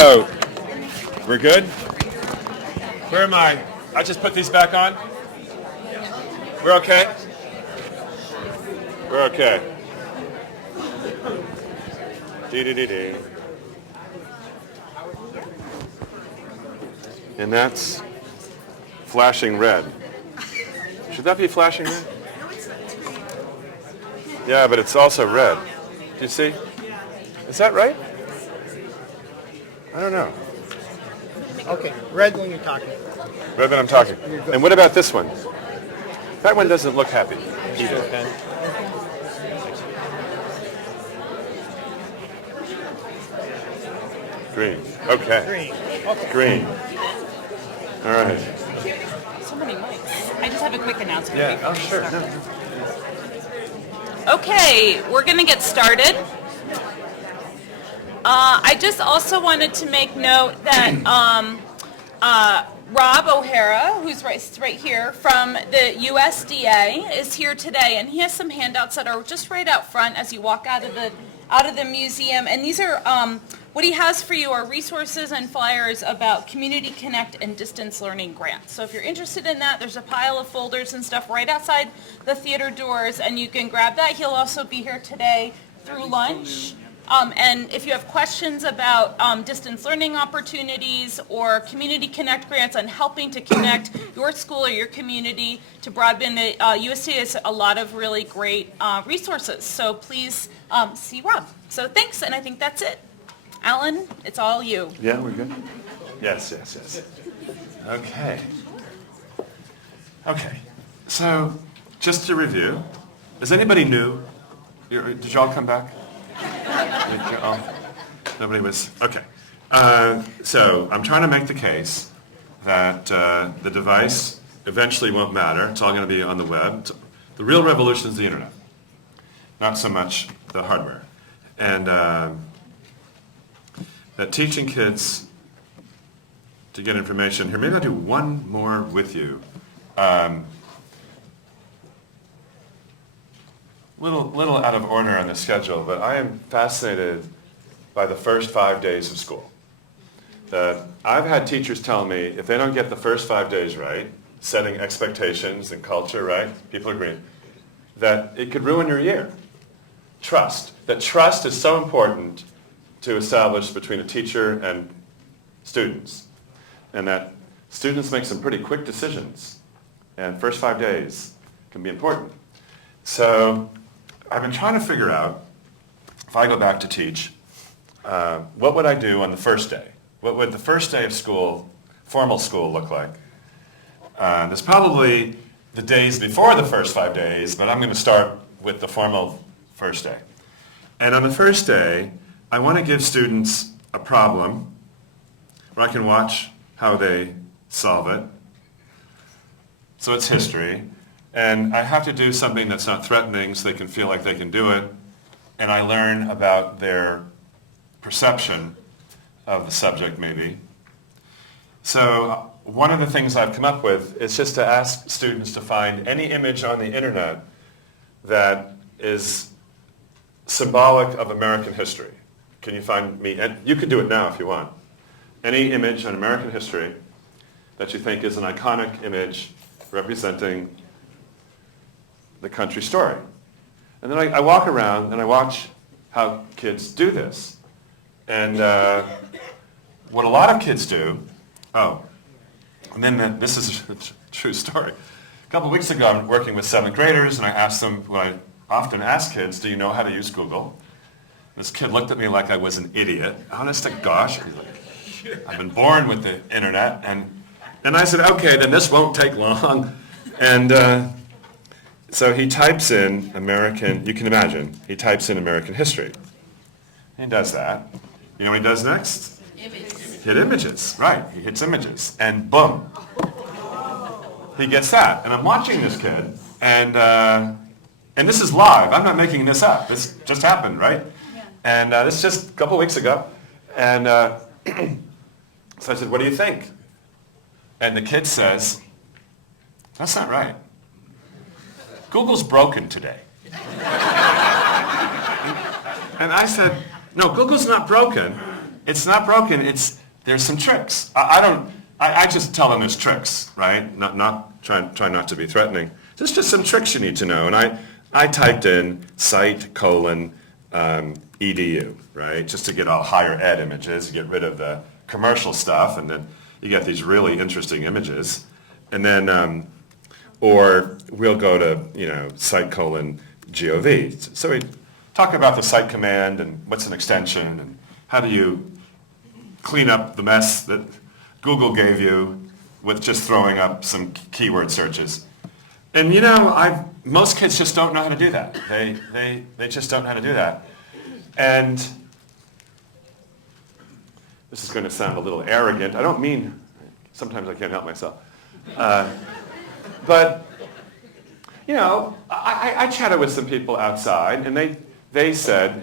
So, we're good? Where am I? I just put these back on? We're okay? We're okay. Dee-dee-dee-dee. And that's flashing red. Should that be flashing red? Yeah, but it's also red. Do you see? Is that right? I don't know. Okay, red when you're talking. Red when I'm talking. And what about this one? That one doesn't look happy either. Green. Okay. Green. Okay. Green. All right. So many mics. I just have a quick announcement. Yeah. before Oh, we sure. start. No. Okay, we're going to get started. I just also wanted to make note that Rob O'Hara, who's right here from the USDA, is here today, and he has some handouts that are just right out front as you walk out of the museum. And these are what he has for you are resources and flyers about Community Connect and distance learning grants. So if you're interested in that, there's a pile of folders and stuff right outside the theater doors, and you can grab that. He'll also be here today through lunch. And if you have questions about distance learning opportunities or Community Connect grants on helping to connect your school or your community to broadband, USDA has a lot of really great resources. So please see Rob. So thanks, and I think that's it. Alan, it's all you. Yeah, we're good? Yes. Okay. Okay. So, just to review, is anybody new? Did y'all come back? Oh, nobody was. Okay. So I'm trying to make the case that the device eventually won't matter. It's all going to be on the web. The real revolution is the internet, not so much the hardware. And that teaching kids to get information. Here, maybe I'll do one more with you. Little out of order on the schedule, but I am fascinated by the first 5 days of school. I've had teachers tell me if they don't get the first 5 days right, setting expectations and culture right, people agree, that it could ruin your year. Trust. That trust is so important to establish between a teacher and students, and that students make some pretty quick decisions, and first 5 days can be important. So I've been trying to figure out, if I go back to teach, what would I do on the first day? What would the first day of school, formal school, look like? There's probably the days before the first 5 days, but I'm going to start with the formal first day. And on the first day, I want to give students a problem where I can watch how they solve it. So it's history. And I have to do something that's not threatening so they can feel like they can do it. And I learn about their perception of the subject, maybe. So one of the things I've come up with is just to ask students to find any image on the internet that is symbolic of American history. Can you find me? And you can do it now if you want. Any image on American history that you think is an iconic image representing the country story. And then I walk around and I watch how kids do this. And what a lot of kids do, and then this is a true story. A couple of weeks ago, I'm working with 7th graders, and I asked them, what I often ask kids, do you know how to use Google? This kid looked at me like I was an idiot. Honest to gosh, I've been born with the internet. And I said, okay, then this won't take long. And so he types in American, you can imagine, he types in American history. He does that. You know what he does next? Images. Hit images, right. He hits images, and boom. He gets that. And I'm watching this kid, and this is live. I'm not making this up. This just happened, right? Yeah. And this is just a couple weeks ago. And so I said, what do you think? And the kid says, that's not right. Google's broken today. And I said, no, Google's not broken. It's not broken. There's some tricks. I just tell them there's tricks, right? Try not to be threatening. There's just some tricks you need to know. And I typed in site:/edu, right? Just to get all higher ed images, you get rid of the commercial stuff, and then you get these really interesting images. And then, or we'll go to, site:/gov. So we talk about the site command and what's an extension and how do you clean up the mess that Google gave you with just throwing up some keyword searches. And most kids just don't know how to do that. They just don't know how to do that. And this is going to sound a little arrogant. I don't mean, sometimes I can't help myself. But, I chatted with some people outside, and they said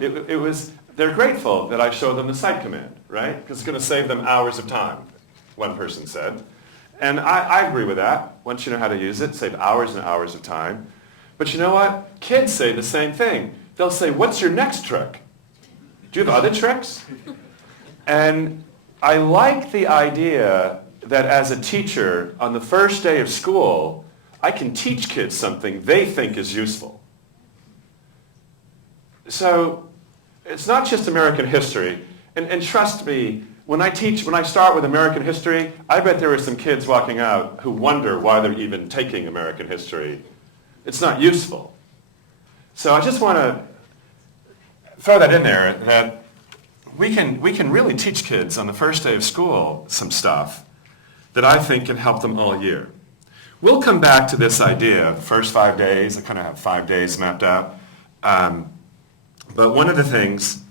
they're grateful that I showed them the site command, right? Because it's going to save them hours of time, one person said. And I agree with that. Once you know how to use it, save hours and hours of time. But you know what? Kids say the same thing. They'll say, what's your next trick? Do you have other tricks? And I like the idea that as a teacher, on the first day of school, I can teach kids something they think is useful. So it's not just American history. And trust me, when I start with American history, I bet there are some kids walking out who wonder why they're even taking American history. It's not useful. So I just want to throw that in there, that we can really teach kids on the first day of school some stuff that I think can help them all year. We'll come back to this idea, first 5 days. I kind of have 5 days mapped out. But one of the things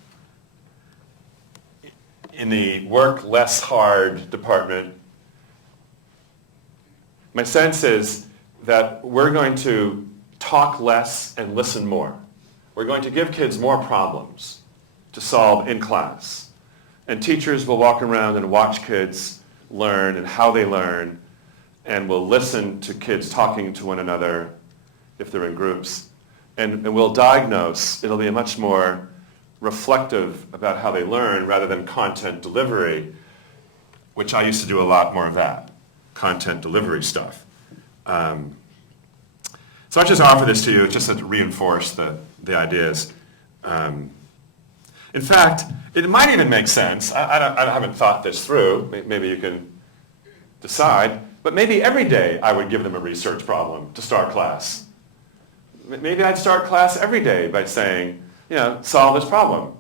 in the work less hard department, my sense is that we're going to talk less and listen more. We're going to give kids more problems to solve in class. And teachers will walk around and watch kids learn and how they learn, and will listen to kids talking to one another if they're in groups. And we'll diagnose. It'll be a much more reflective about how they learn rather than content delivery, which I used to do a lot more of that, content delivery stuff. So I just offer this to you just to reinforce the ideas. In fact, it might even make sense. I haven't thought this through. Maybe you can decide. But maybe every day I would give them a research problem to start class. Maybe I'd start class every day by saying, solve this problem.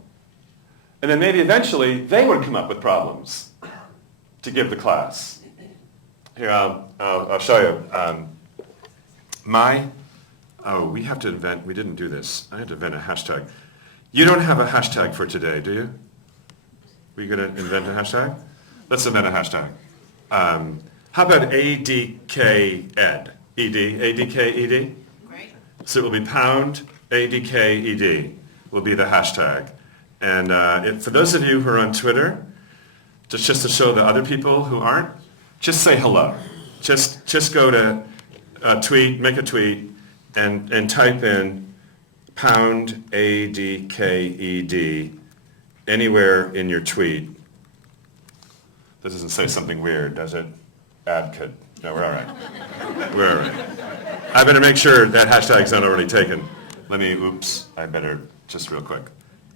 And then maybe eventually they would come up with problems to give the class. Here, I'll show you. We have to invent, we didn't do this. I had to invent a hashtag. You don't have a hashtag for today, do you? Were you going to invent a hashtag? Let's invent a hashtag. How about ADKED? ADKED? Right. So it will be pound ADKED will be the hashtag. And for those of you who are on Twitter, just to show the other people who aren't, just say hello. Just go to tweet, make a tweet, and type in pound ADKED anywhere in your tweet. This doesn't say something weird, does it? Adkid. No, we're all right. We're all right. I better make sure that hashtag's not already taken. I better just real quick.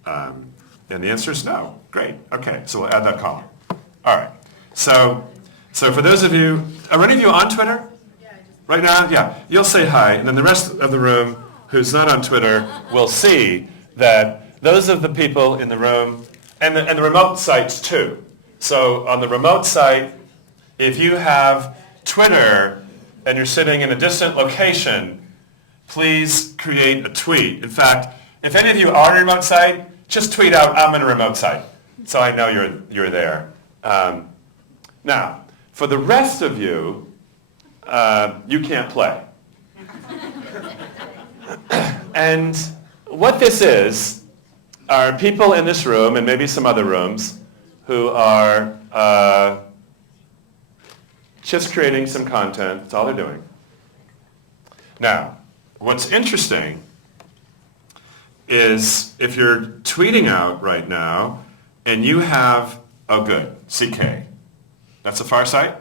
And the answer is no. Great. Okay, so we'll add that column. All right. So for those of you, are any of you on Twitter? Right now? Yeah. You'll say hi, and then the rest of the room who's not on Twitter will see that those of the people in the room, and the remote sites too. So on the remote site, if you have Twitter and you're sitting in a distant location, please create a tweet. In fact, if any of you are on a remote site, just tweet out, I'm in a remote site, so I know you're there. Now, for the rest of you, you can't play. And what this is are people in this room, and maybe some other rooms, who are just creating some content. That's all they're doing. Now, what's interesting is if you're tweeting out right now and you have Oh, good. CK. That's a far site?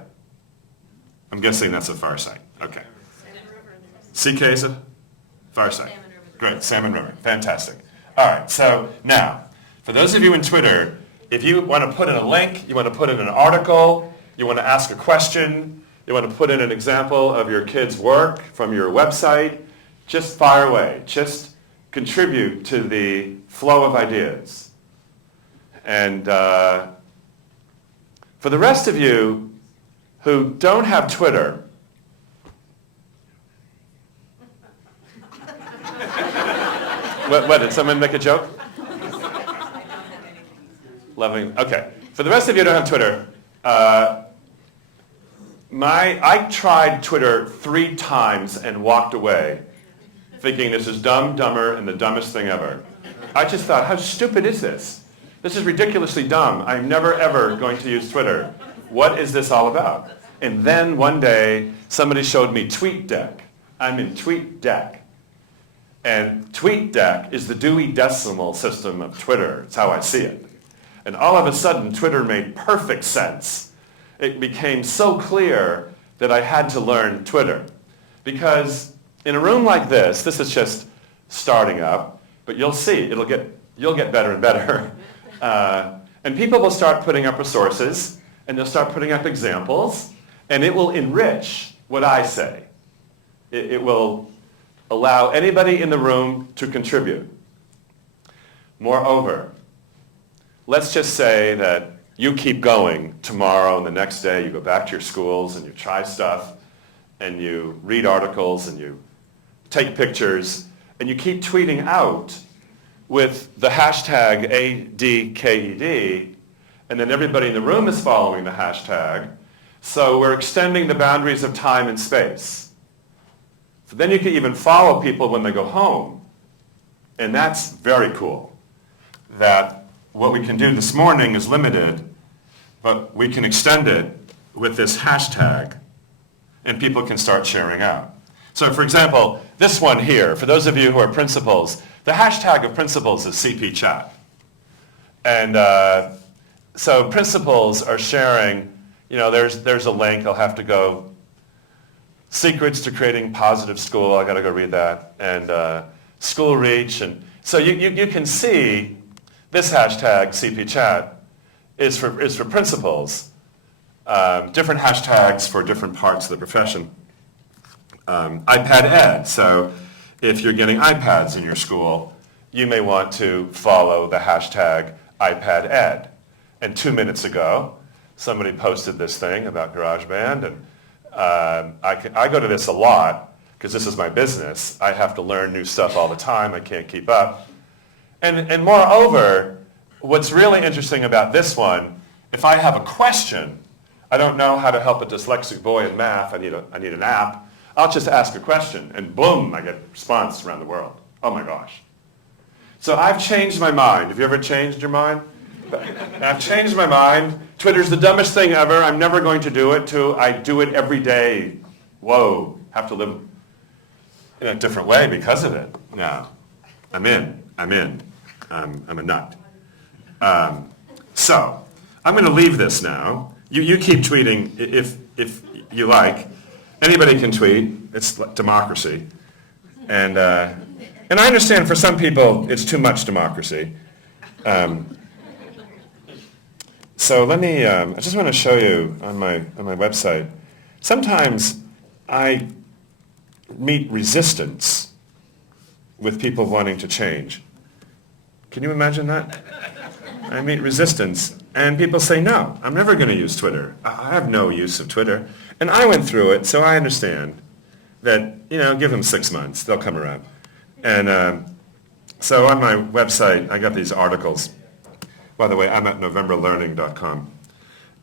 I'm guessing that's a far site. Okay. CK is a far site. Great. Salmon River. Fantastic. All right. So now, for those of you in Twitter, if you want to put in a link, you want to put in an article, you want to ask a question, you want to put in an example of your kid's work from your website, just fire away. Just contribute to the flow of ideas. And for the rest of you who don't have Twitter, what, did someone make a joke? Loving, okay. For the rest of you who don't have Twitter, I tried Twitter 3 times and walked away thinking this is dumb, dumber, and the dumbest thing ever. I just thought, how stupid is this? This is ridiculously dumb. I'm never, ever going to use Twitter. What is this all about? And then one day, somebody showed me TweetDeck. I'm in TweetDeck. And TweetDeck is the Dewey Decimal System of Twitter. It's how I see it. And all of a sudden, Twitter made perfect sense. It became so clear that I had to learn Twitter. Because in a room like this is just starting up, but you'll see, you'll get better and better. And people will start putting up resources, and they'll start putting up examples, and it will enrich what I say. It will allow anybody in the room to contribute. Moreover, let's just say that you keep going tomorrow and the next day you go back to your schools and you try stuff and you read articles and you take pictures and you keep tweeting out with the hashtag ADKED, and then everybody in the room is following the hashtag. So we're extending the boundaries of time and space. So then you can even follow people when they go home. And that's very cool. That what we can do this morning is limited, but we can extend it with this hashtag, and people can start sharing out. So for example, this one here, for those of you who are principals, the hashtag of principals is CP Chat. And so principals are sharing, there's a link, I'll have to go, Secrets to Creating Positive School, I gotta go read that, and School Reach, and so you can see this hashtag, CP Chat, is for principals, different hashtags for different parts of the profession. iPad Ed, so if you're getting iPads in your school, you may want to follow the hashtag iPad Ed. And 2 minutes ago, somebody posted this thing about GarageBand, and I go to this a lot because this is my business. I have to learn new stuff all the time. I can't keep up. And moreover, what's really interesting about this one, if I have a question, I don't know how to help a dyslexic boy in math, I need an app, I'll just ask a question, and boom, I get response around the world. Oh my gosh. So I've changed my mind. Have you ever changed your mind? I've changed my mind. Twitter's the dumbest thing ever. I'm never going to do it. I do it every day. Whoa, have to live in a different way because of it. No, I'm in. I'm a nut. So I'm going to leave this now. You keep tweeting if you like. Anybody can tweet. It's democracy. And I understand for some people it's too much democracy. So let me, I just want to show you on my website. Sometimes I meet resistance with people wanting to change. Can you imagine that? I meet resistance, and people say, no, I'm never going to use Twitter. I have no use of Twitter. And I went through it, so I understand that, give them 6 months, they'll come around. And so on my website, I got these articles. By the way, I'm at novemberlearning.com.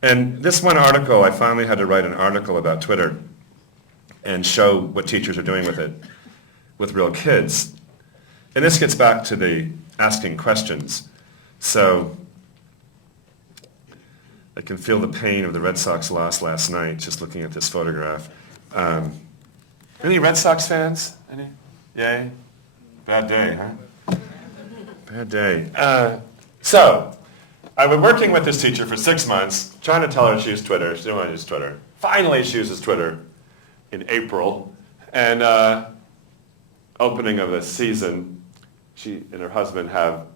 And this one article, I finally had to write an article about Twitter and show what teachers are doing with it, with real kids. And this gets back to the asking questions. So I can feel the pain of the Red Sox loss last night just looking at this photograph. Any Red Sox fans? Any? Yay? Bad day, huh? Bad day. So I've been working with this teacher for 6 months, trying to tell her to use Twitter. She didn't want to use Twitter. Finally, she uses Twitter in April. And opening of a season, she and her husband have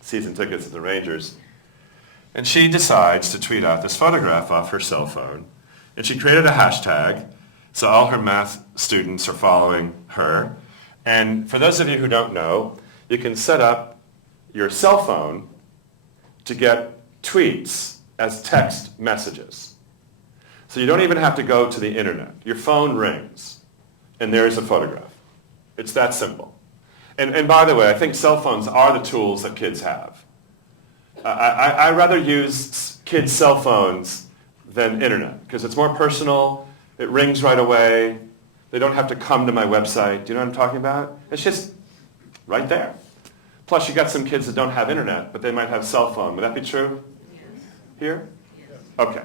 season tickets at the Rangers. And she decides to tweet out this photograph off her cell phone. And she created a hashtag, so all her math students are following her. And for those of you who don't know, you can set up your cell phone to get tweets as text messages. So you don't even have to go to the internet. Your phone rings, and there's a photograph. It's that simple. And by the way, I think cell phones are the tools that kids have. I rather use kids' cell phones than internet, because it's more personal, it rings right away, they don't have to come to my website. Do you know what I'm talking about? It's just right there. Plus, you got some kids that don't have internet, but they might have cell phone. Would that be true? Yes. Here? Yes. Okay.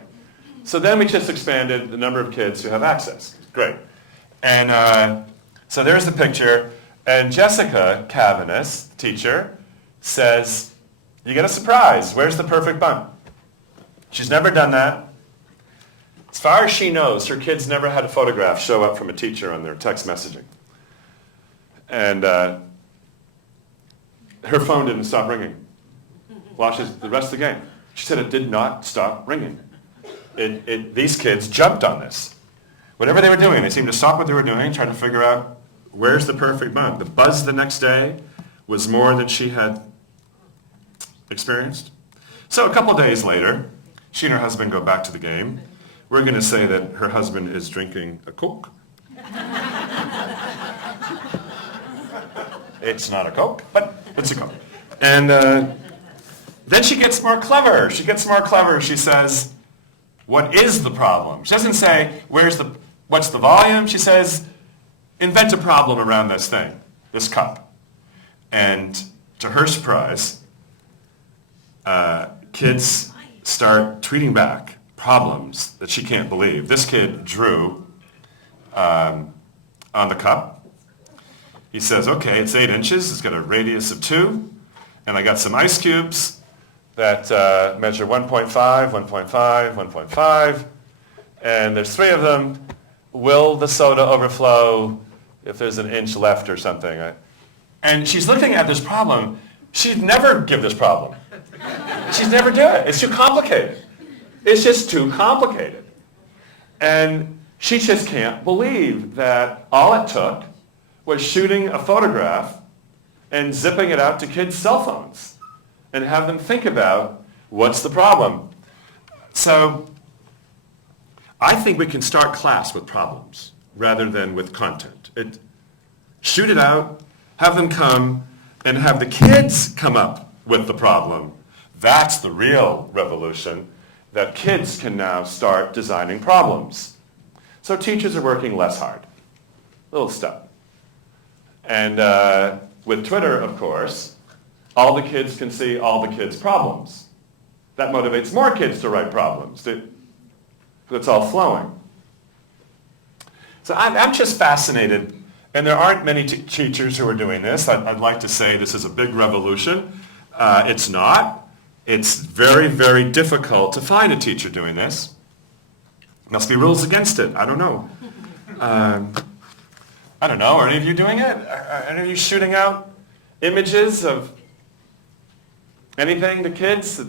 So then we just expanded the number of kids who have access. Great. And so there's the picture. And Jessica Cavanis, teacher, says, you get a surprise. Where's the perfect bun? She's never done that. As far as she knows, her kids never had a photograph show up from a teacher on their text messaging. And her phone didn't stop ringing. Watches the rest of the game. She said it did not stop ringing. These kids jumped on this. Whatever they were doing, they seemed to stop what they were doing, trying to figure out where's the perfect bun. The buzz the next day was more than she had experienced. So a couple days later, she and her husband go back to the game. We're going to say that her husband is drinking a Coke. It's not a Coke, but it's a Coke. And then she gets more clever. She says, what is the problem? She doesn't say, what's the volume? She says, invent a problem around this thing, this cup. And to her surprise, kids start tweeting back problems that she can't believe. This kid drew on the cup. He says, okay, it's 8 inches, it's got a radius of 2, and I got some ice cubes that measure 1.5, 1.5, 1.5, and there's 3 of them. Will the soda overflow if there's an inch left or something? And she's looking at this problem. She'd never give this problem. She'd never do it. It's too complicated. It's just too complicated. And she just can't believe that all it took was shooting a photograph and zipping it out to kids' cell phones and have them think about what's the problem. So I think we can start class with problems rather than with content. Shoot it out, have them come, and have the kids come up with the problem. That's the real revolution, that kids can now start designing problems. So teachers are working less hard. Little stuff. And with Twitter, of course, all the kids can see all the kids' problems. That motivates more kids to write problems. It's all flowing. So I'm just fascinated, and there aren't many teachers who are doing this. I'd like to say this is a big revolution. It's not. It's very, very difficult to find a teacher doing this. Must be rules against it. I don't know. I don't know. Are any of you doing it? Are any of you shooting out images of anything to kids?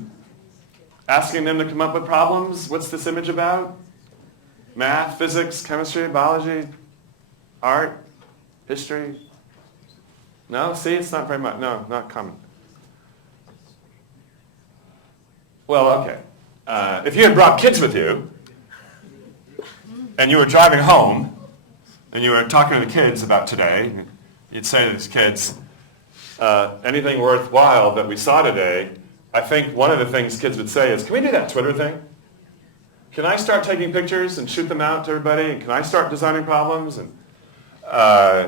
Asking them to come up with problems? What's this image about? Math, physics, chemistry, biology, art, history? No? See, it's not very much. No, not common. Well, okay. If you had brought kids with you, and you were driving home, and you were talking to the kids about today, you'd say to these kids, anything worthwhile that we saw today, I think one of the things kids would say is, can we do that Twitter thing? Can I start taking pictures and shoot them out to everybody? And can I start designing problems? And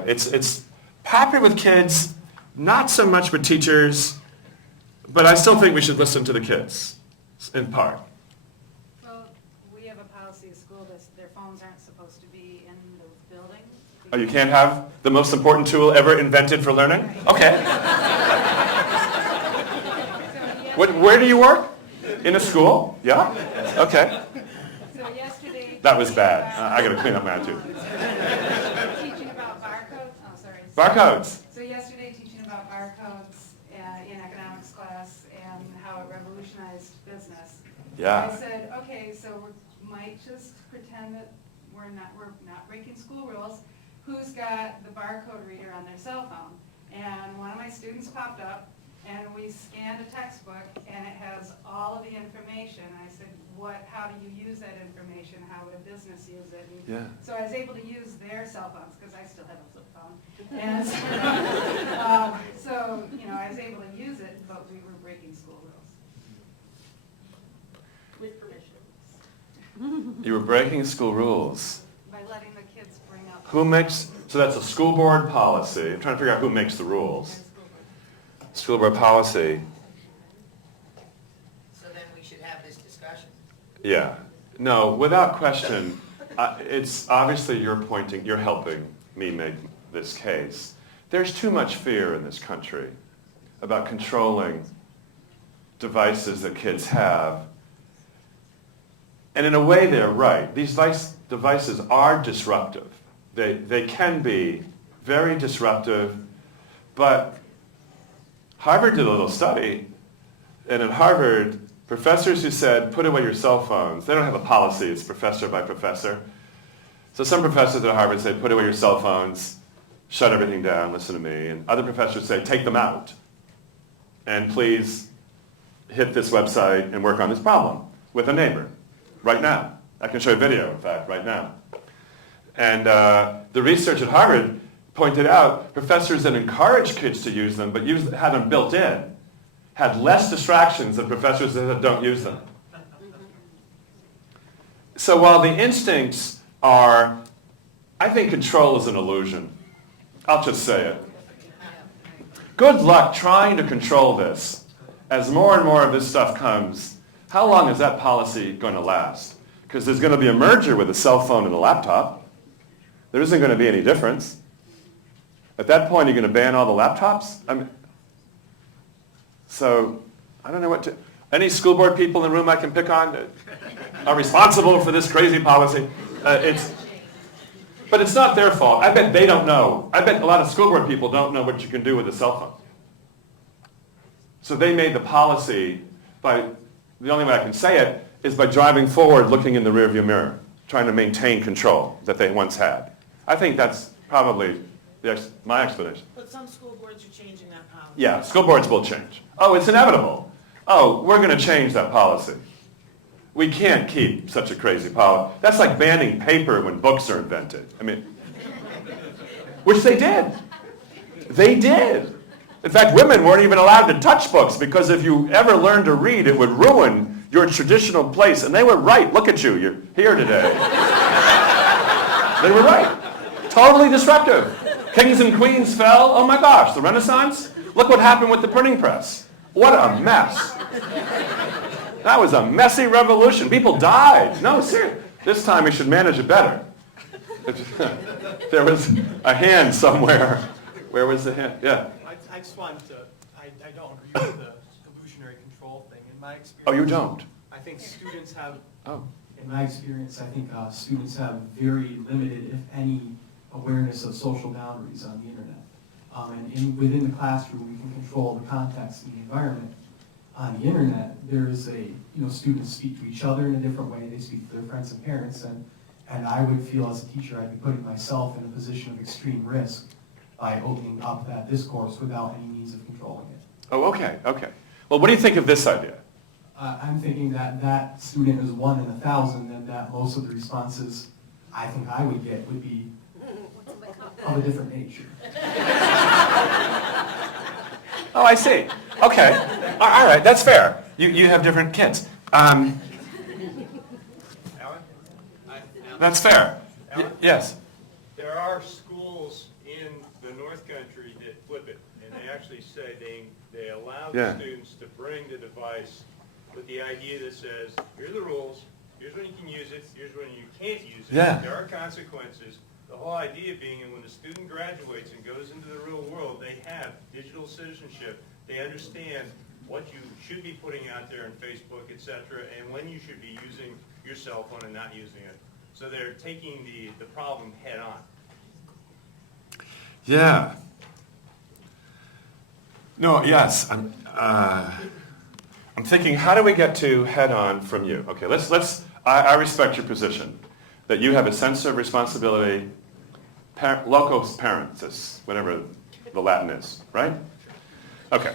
it's popular with kids, not so much with teachers, but I still think we should listen to the kids, in part. Well, we have a policy at school that their phones aren't supposed to be in the building. Oh, you can't have the most important tool ever invented for learning? Okay. So, Where do you work? In a school? Yeah? Okay. So yesterday. That was bad. I got to clean up my attitude. Teaching about barcodes. Oh, sorry. Barcodes. So yesterday teaching about barcodes in economics class and how it revolutionized business. Yeah. I said, okay, so we might just pretend that we're not breaking school rules. Who's got the barcode reader on their cell phone? And one of my students popped up, and we scanned a textbook, and it has all of the information. I said, how do you use that information? How would a business use it? And Yeah. so I was able to use their cell phones, because I still have a flip phone. And so, I was able to use it, but we were breaking school rules. With permission. You were breaking school rules. By letting the kids bring up. So that's a school board policy. I'm trying to figure out who makes the rules. School board policy. So then we should have this discussion. Yeah. No, without question, it's obviously you're helping me make this case. There's too much fear in this country about controlling devices that kids have. And in a way, they're right. These devices are disruptive. They can be very disruptive, but Harvard did a little study, and at Harvard, professors who said, put away your cell phones, they don't have a policy, it's professor by professor. So some professors at Harvard say, put away your cell phones, shut everything down, listen to me. And other professors say, take them out, and please hit this website and work on this problem with a neighbor right now. I can show you a video, in fact, right now. And the research at Harvard pointed out professors that encourage kids to use them but had them built in had less distractions than professors that don't use them. So while the instincts are, I think control is an illusion. I'll just say it. Good luck trying to control this. As more and more of this stuff comes, how long is that policy going to last? Because there's going to be a merger with a cell phone and a laptop. There isn't going to be any difference. At that point, you're going to ban all the laptops? So, I don't know what to... Any school board people in the room I can pick on are responsible for this crazy policy? But it's not their fault. I bet they don't know. I bet a lot of school board people don't know what you can do with a cell phone. So they made the policy by... The only way I can say it is by driving forward, looking in the rearview mirror, trying to maintain control that they once had. I think that's probably my explanation. But some school boards are changing that policy. Yeah, school boards will change. Oh, it's inevitable. Oh, we're going to change that policy. We can't keep such a crazy policy. That's like banning paper when books are invented. Which they did. They did. In fact, women weren't even allowed to touch books because if you ever learned to read, it would ruin your traditional place. And they were right. Look at you. You're here today. They were right. Totally disruptive. Kings and queens fell. Oh my gosh, the Renaissance? Look what happened with the printing press. What a mess. That was a messy revolution. People died. No, seriously. This time we should manage it better. There was a hand somewhere. Where was the hand? Yeah. I just wanted to, I don't agree with the illusionary control thing. In my experience. Oh, you don't? I think students have, Oh. in my experience, I think students have very limited, if any, awareness of social boundaries on the internet. Within the classroom, we can control the context and the environment. On the internet, there is students speak to each other in a different way. They speak to their friends and parents, and I would feel as a teacher I'd be putting myself in a position of extreme risk by opening up that discourse without any means of controlling it. Oh, okay, okay. Well, what do you think of this idea? I'm thinking that student is 1 in 1,000, and that most of the responses I think I would get would be of a different nature. Oh, I see. Okay. All right, that's fair. You have different kids. Alan? That's fair. Alan? Yes. There are schools in the North Country that flip it, and they actually say they allow Yeah. the students to bring the device with the idea that says, here are the rules, here's when you can use it, here's when you can't use it. Yeah. There are consequences. The whole idea being that when the student graduates and goes into the real world, they have digital citizenship. They understand what you should be putting out there on Facebook, et cetera, and when you should be using your cell phone and not using it. So they're taking the problem head on. Yeah. No, yes. I'm thinking, how do we get to head on from you? Okay, I respect your position, that you have a sense of responsibility, locus parentis, whatever the Latin is, right? Okay.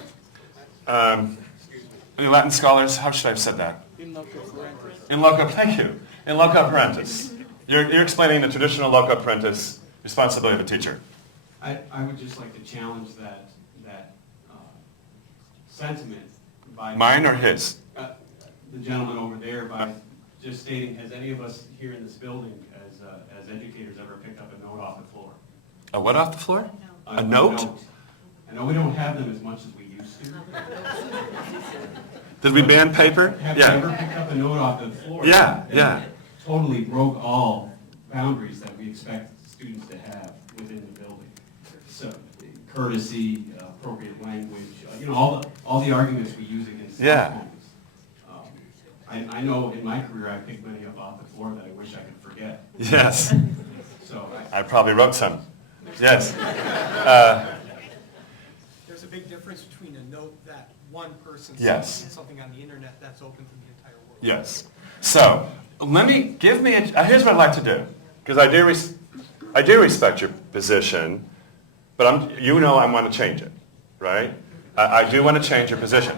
Any Latin scholars? How should I have said that? In loco parentis. In loco, thank you. In loco parentis. You're explaining the traditional loco parentis responsibility of a teacher. I would just like to challenge that sentiment by Mine or his? The gentleman over there by just stating, has any of us here in this building as educators ever picked up a note off the floor? A what off the floor? A note? I know we don't have them as much as we used to. Did we ban paper? Have you ever picked up a note off the floor? Yeah, yeah. Totally broke all boundaries that we expect students to have within the building. So courtesy, appropriate language, all the arguments we use against cell phones. I know in my career I picked many up off the floor that I wish I could forget. Yes. So I probably wrote some. Yes. There's a big difference between a note that one person Yes. sends and something on the internet that's open to the entire world. Yes. So here's what I'd like to do, because I do respect your position, but I want to change it, right? I do want to change your position.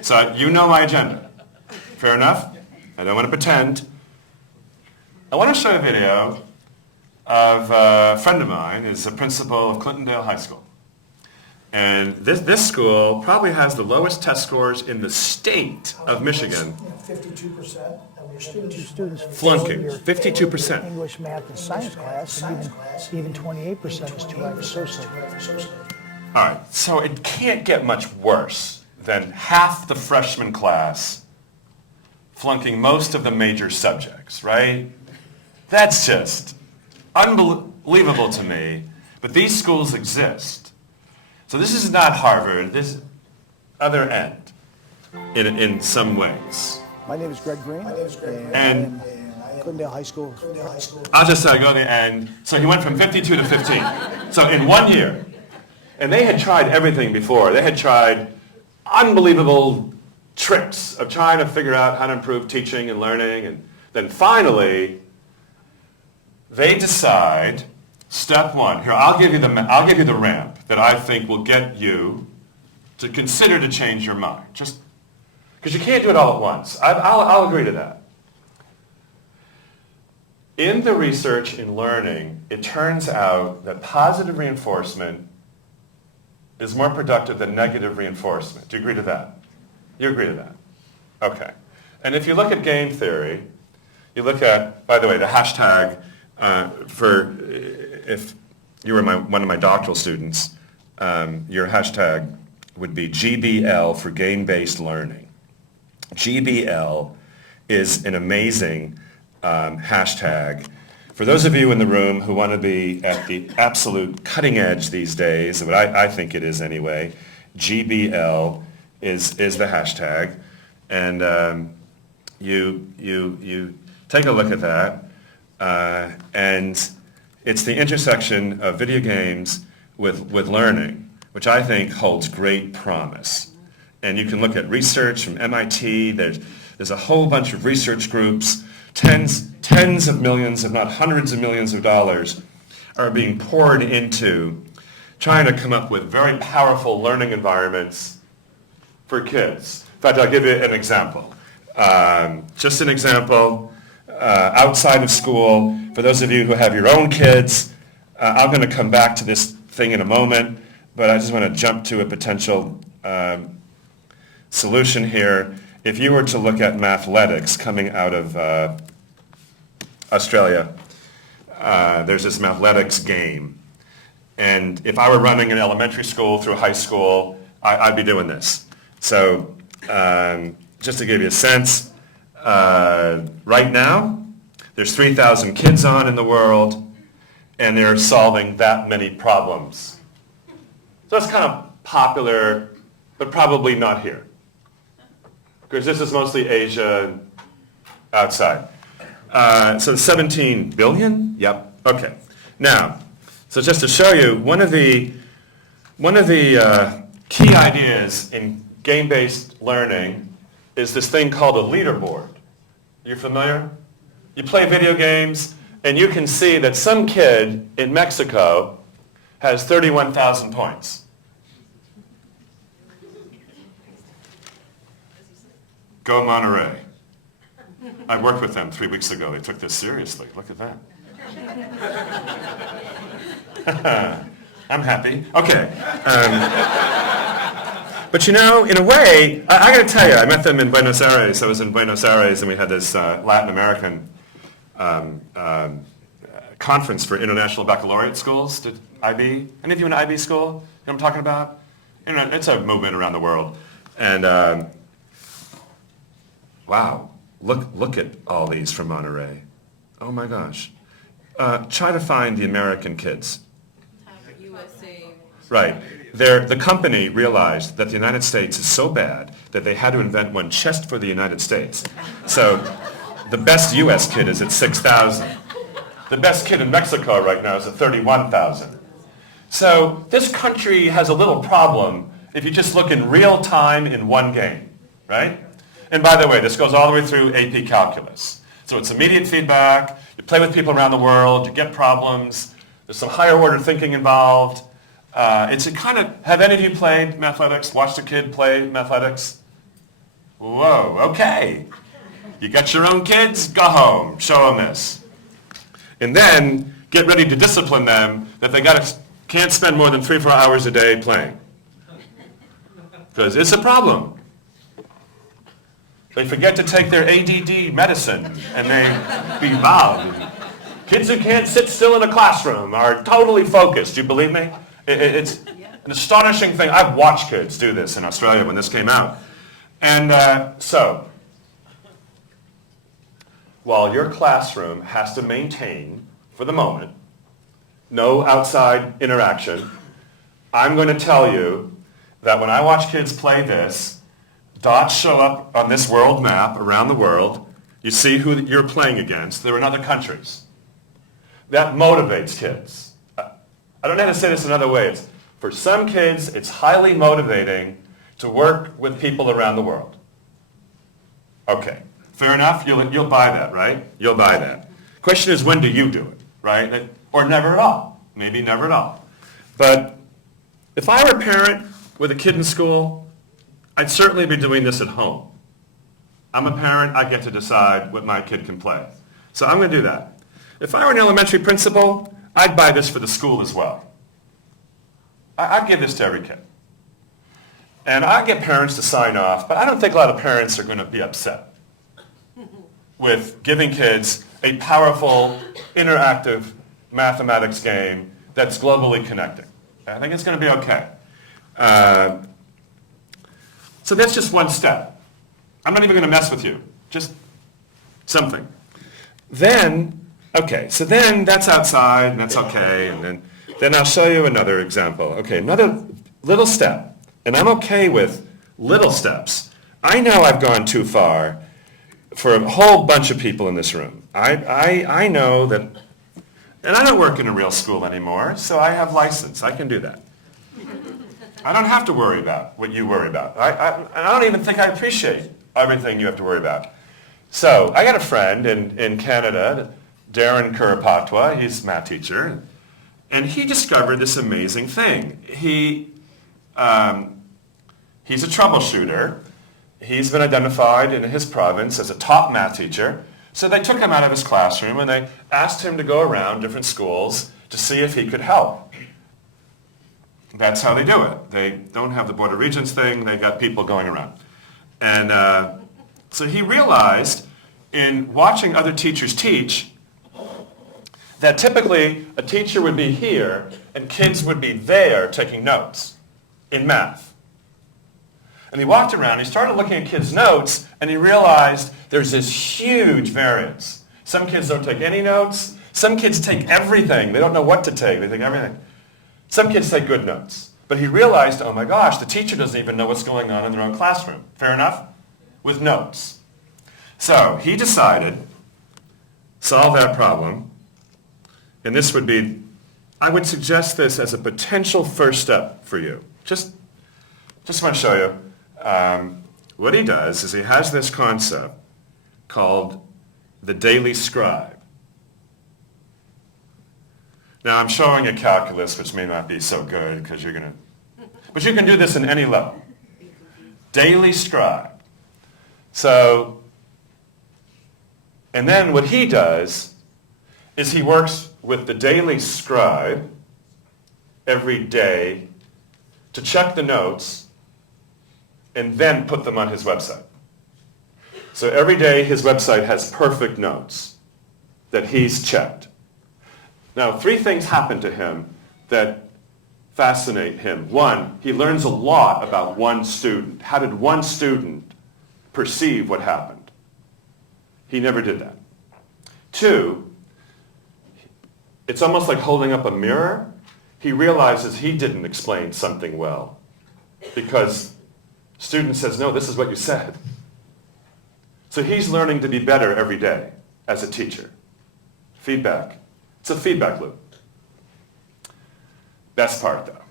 So you know my agenda. Fair enough? I don't want to pretend. I want to show a video of a friend of mine who's a principal of Clintondale High School. And this school probably has the lowest test scores in the state of Michigan. 52% of your students Flunking, fail your 52%. English, math, and science class, and even 28% is too high for social. All right, so it can't get much worse than half the freshman class flunking most of the major subjects, right? That's just unbelievable to me, but these schools exist. So this is not Harvard, this is other end in some ways. My name is Greg Green, And Clintondale High School. I'll just go to the end. So he went from 52 to 15. So in 1 year. And they had tried everything before. They had tried unbelievable tricks of trying to figure out how to improve teaching and learning. And then finally, they decide, step one, here, I'll give you the ramp that I think will get you to consider to change your mind. Just because you can't do it all at once. I'll agree to that. In the research in learning, it turns out that positive reinforcement is more productive than negative reinforcement. Do you agree to that? You agree to that? Okay. And if you look at game theory, you look at, by the way, the hashtag if you were one of my doctoral students, your hashtag would be GBL for game-based learning. GBL is an amazing hashtag. For those of you in the room who want to be at the absolute cutting edge these days, what I think it is anyway, GBL is the hashtag. And you take a look at that, and it's the intersection of video games with learning, which I think holds great promise. And you can look at research from MIT. There's a whole bunch of research groups. Tens of millions, if not hundreds of millions of dollars are being poured into trying to come up with very powerful learning environments for kids. In fact, I'll give you an example. Just an example, outside of school, for those of you who have your own kids, I'm going to come back to this thing in a moment, but I just want to jump to a potential solution here. If you were to look at mathletics coming out of Australia, there's this mathletics game. And if I were running an elementary school through high school, I'd be doing this. So just to give you a sense, right now, there's 3,000 kids on in the world, and they're solving that many problems. So that's kind of popular, but probably not here. Because this is mostly Asia outside. So 17 billion? Yep. Okay. Now, so just to show you, one of the key ideas in game-based learning is this thing called a leaderboard. You familiar? You play video games, and you can see that some kid in Mexico has 31,000 points. Go Monterey. I worked with them 3 weeks ago. They took this seriously. Look at that. I'm happy. Okay. But you know, in a way, I got to tell you, I met them in Buenos Aires. I was in Buenos Aires, and we had this Latin American conference for international baccalaureate schools. Did IB? Any of you in IB school? You know what I'm talking about? You know, it's a movement around the world. And wow, look at all these from Monterey. Oh my gosh. Try to find the American kids. USA. Right. The company realized that the United States is so bad that they had to invent one just for the United States. So the best US kid is at 6,000. The best kid in Mexico right now is at 31,000. So this country has a little problem if you just look in real time in one game, right? And by the way, this goes all the way through AP Calculus. So it's immediate feedback, you play with people around the world, you get problems, there's some higher order thinking involved. It's a kind of, have any of you played mathletics, watched a kid play mathletics? Whoa, okay. You got your own kids, go home, show them this. And then get ready to discipline them that they can't spend more than 3 or 4 hours a day playing. Because it's a problem. They forget to take their ADD medicine and they be bowed. Kids who can't sit still in a classroom are totally focused. Do you believe me? It's an astonishing thing. I've watched kids do this in Australia when this came out. And so, while your classroom has to maintain, for the moment, no outside interaction, I'm going to tell you that when I watch kids play this, dots show up on this world map around the world. You see who you're playing against. They're in other countries. That motivates kids. I don't know how to say this another way. For some kids, it's highly motivating to work with people around the world. Okay, fair enough? You'll buy that, right? You'll buy that. Question is, when do you do it, right? Or never at all. Maybe never at all. But if I were a parent with a kid in school, I'd certainly be doing this at home. I'm a parent, I get to decide what my kid can play. So I'm going to do that. If I were an elementary principal, I'd buy this for the school as well. I'd give this to every kid. And I'd get parents to sign off, but I don't think a lot of parents are going to be upset with giving kids a powerful, interactive mathematics game that's globally connecting. I think it's going to be okay. So that's just one step. I'm not even going to mess with you. Just something. Then, okay, so then that's outside, and that's okay, and then I'll show you another example. Okay, another little step, and I'm okay with little steps. I know I've gone too far for a whole bunch of people in this room. I know that, and I don't work in a real school anymore, so I have license. I can do that. I don't have to worry about what you worry about. I don't even think I appreciate everything you have to worry about. So I got a friend in Canada, Darren Kurapatwa. He's a math teacher. And he discovered this amazing thing. He's a troubleshooter. He's been identified in his province as a top math teacher. So they took him out of his classroom and they asked him to go around different schools to see if he could help. That's how they do it. They don't have the Board of Regents thing. They got people going around. And so he realized in watching other teachers teach that typically a teacher would be here and kids would be there taking notes in math. And he walked around, he started looking at kids' notes, and he realized there's this huge variance. Some kids don't take any notes. Some kids take everything. They don't know what to take. They take everything. Some kids take good notes. But he realized, oh my gosh, the teacher doesn't even know what's going on in their own classroom. Fair enough? with notes. So he decided, solve that problem, and this would be, I would suggest this as a potential first step for you. Just want to show you. What he does is he has this concept called the daily scribe. Now I'm showing you calculus, which may not be so good because you're going to, but you can do this in any level. Daily scribe. So, and then what he does is he works with the daily scribe every day to check the notes and then put them on his website. So every day his website has perfect notes that he's checked. Now, 3 things happen to him that fascinate him. 1, he learns a lot about one student. How did one student perceive what happened? He never did that. 2, it's almost like holding up a mirror. He realizes he didn't explain something well because student says, no, this is what you said. So he's learning to be better every day as a teacher. Feedback. It's a feedback loop. Best part, though.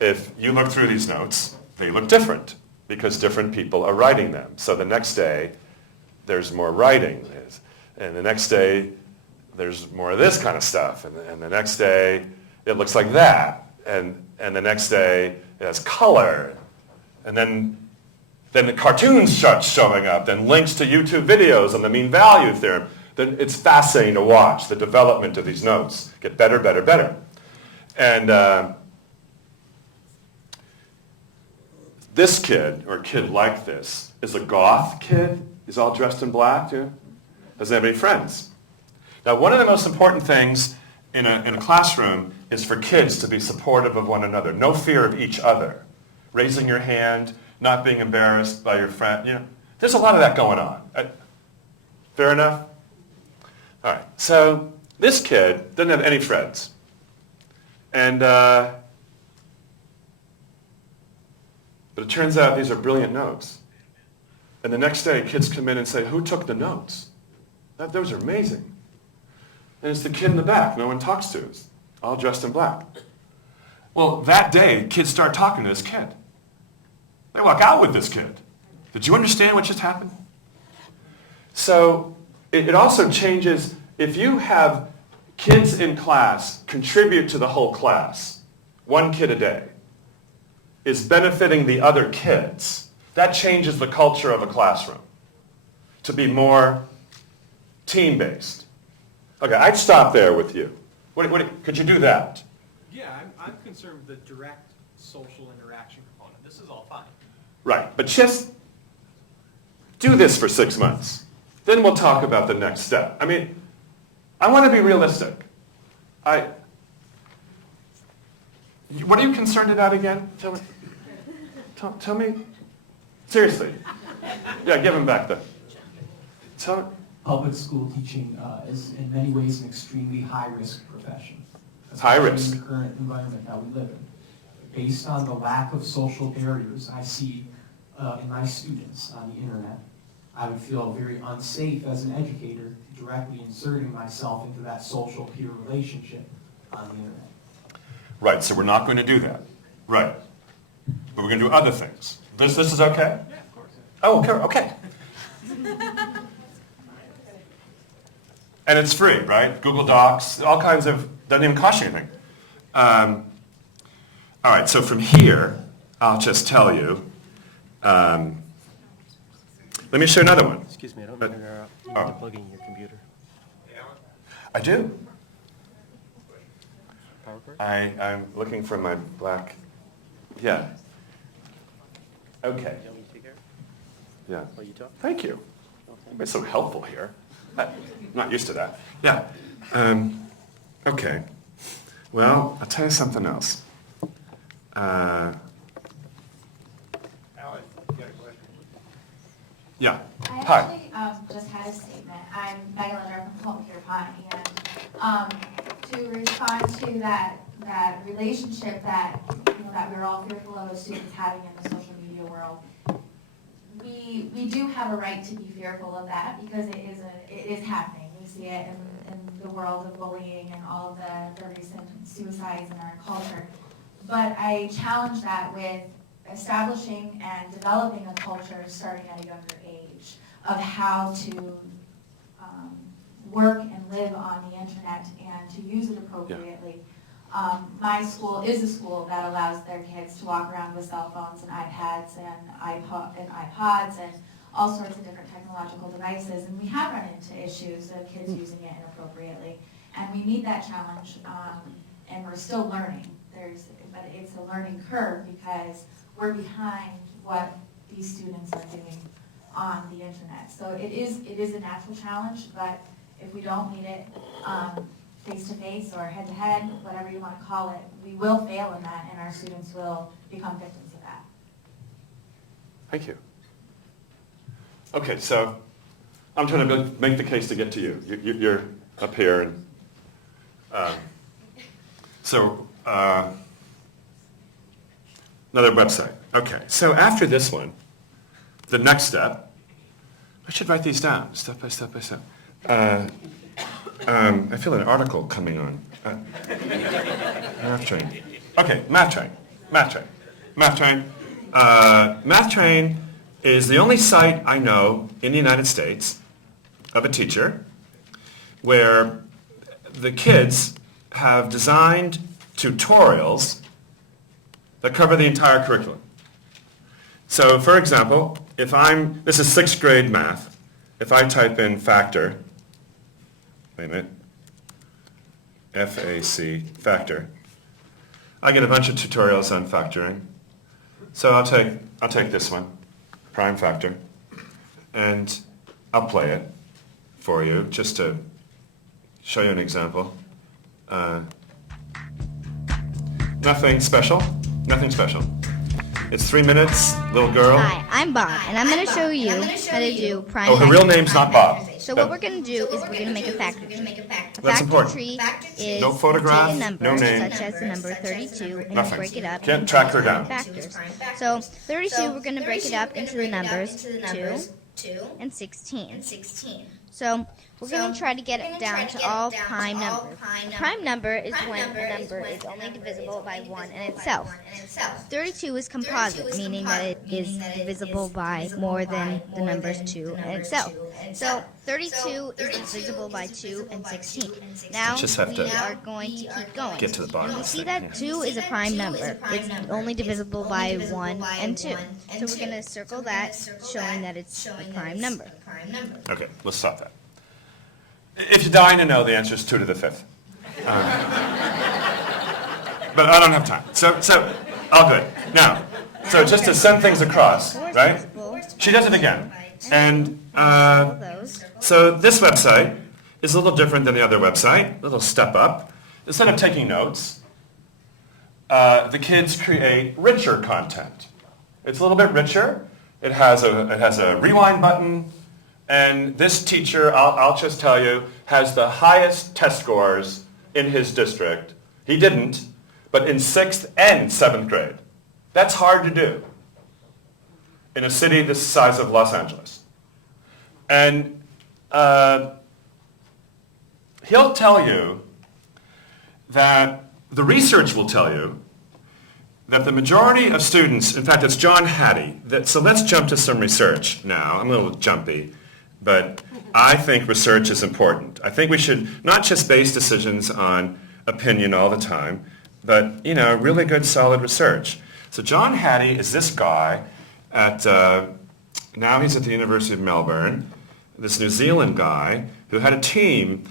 If you look through these notes, they look different because different people are writing them. So the next day, there's more writing. And the next day, there's more of this kind of stuff. And the next day, it looks like that. And the next day, it has color. And then the cartoons start showing up, then links to YouTube videos on the mean value theorem. Then it's fascinating to watch the development of these notes get better, better, better. And this kid, or a kid like this, is a goth kid. He's all dressed in black. Yeah? Doesn't have any friends. Now, one of the most important things in a classroom is for kids to be supportive of one another. No fear of each other. Raising your hand, not being embarrassed by your friend. You know, there's a lot of that going on. Fair enough? All right. So this kid doesn't have any friends. And but it turns out these are brilliant notes. And the next day, kids come in and say, who took the notes? Those are amazing. And it's the kid in the back no one talks to, all dressed in black. Well, that day, kids start talking to this kid. They walk out with this kid. Did you understand what just happened? So it also changes, if you have kids in class contribute to the whole class, 1 kid a day, is benefiting the other kids, that changes the culture of a classroom to be more team-based. Okay, I'd stop there with you. Could you do that? Yeah, I'm concerned with the direct social interaction component. This is all fine. Right, but just do this for 6 months. Then we'll talk about the next step. I mean, I want to be realistic. What are you concerned about again? Tell me. Seriously. Yeah, give him back the. Tell me. Public school teaching is in many ways an extremely high-risk profession. High risk. In the current environment that we live in. Based on the lack of social barriers I see in my students on the internet, I would feel very unsafe as an educator directly inserting myself into that social peer relationship on the internet. Right, so we're not going to do that. Right. But we're going to do other things. This is okay? Yeah, of course. Oh, okay. And it's free, right? Google Docs, all kinds of, doesn't even cost you anything. All right, so from here, I'll just tell you, let me show you another one. Excuse me, I don't mean to interrupt. You need to plug in your computer. I do. Power cord? I'm looking for my black, yeah. Okay, You want me to take care of it yeah. while you talk? Thank you. It's so helpful here. I'm not used to that. Yeah. Okay. Well, I'll tell you something else. Alan, you got a question? Yeah. I Hi. actually just had a statement. I'm Megan Linder from Home Care Pond, and to respond to that relationship that that we're all fearful of as students having in the social media world, we do have a right to be fearful of that because it is happening. We see it in the world of bullying and all of the recent suicides in our culture. But I challenge that with establishing and developing a culture starting at a younger age of how to work and live on the internet and to use it appropriately. My school is a school that allows their kids to walk around with cell phones and iPads and iPods and all sorts of different technological devices. And we have run into issues of kids using it inappropriately. And we meet that challenge, and we're still learning. But it's a learning curve because we're behind what these students are doing on the internet. So it is a natural challenge, but if we don't meet it face-to-face or head-to-head, whatever you want to call it, we will fail in that, and our students will become victims of that. Thank you. Okay, so I'm trying to make the case to get to you. You're up here. And, another website. Okay, so after this one, the next step, I should write these down, step by step by step. I feel an article coming on. Math Train. Okay, Math Train. Math Train. Math Train. Math Train is the only site I know in the United States of a teacher where the kids have designed tutorials that cover the entire curriculum. So, for example, this is 6th grade math. If I type in factor, wait a minute, F-A-C, factor, I get a bunch of tutorials on factoring. So I'll take this one, prime factor, and I'll play it for you just to show you an example. Nothing special. Nothing special. It's 3 minutes, little girl. Hi, I'm Bob, and I'm going to show you how to do prime Oh, her real name's not Bob. So what we're going to do is we're going to make a factor tree. A That's factor important. tree is No photograph, take a number, no name. such as the number 32, and Nothing. break it up Can't into track her prime down. factors. So 32, we're going to break it up into the numbers 2 and 16. So we're going to try to get it down to all prime numbers. Prime number is when a number is only divisible by 1 in itself. 32 is composite, meaning that it is divisible by more than the numbers 2 in itself. So 32 is divisible by 2 and 16. Now Just have to we are going to keep going. get to the bottom And of we this see thing, that yeah. 2 is a prime number. It's only divisible by 1 and 2. So we're going to circle that, showing that it's a prime number. Okay, let's stop that. If you're dying to know, the answer is 2 to the 5th. But I don't have time. So all good. Now, so just to send things across, right? She does it again. And so this website is a little different than the other website, a little step up. Instead of taking notes, the kids create richer content. It's a little bit richer. It has a rewind button. And this teacher, I'll just tell you, has the highest test scores in his district. He didn't, but in 6th and 7th grade. That's hard to do in a city the size of Los Angeles. And he'll tell you that the research will tell you that the majority of students, in fact, it's John Hattie. So let's jump to some research now. I'm a little jumpy. But I think research is important. I think we should not just base decisions on opinion all the time, but, really good, solid research. So John Hattie is this guy now he's at the University of Melbourne, this New Zealand guy who had a team,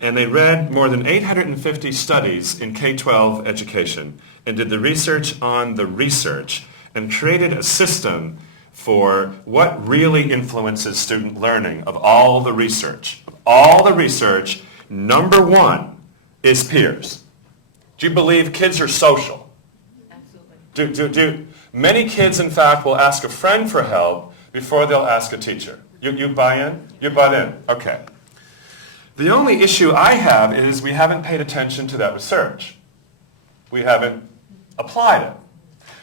and they read more than 850 studies in K-12 education and did the research on the research and created a system for what really influences student learning of all the research. Number 1 is peers. Do you believe kids are social? Absolutely. Many kids, in fact, will ask a friend for help before they'll ask a teacher. You buy in? You bought in. Okay. The only issue I have is we haven't paid attention to that research. We haven't applied it.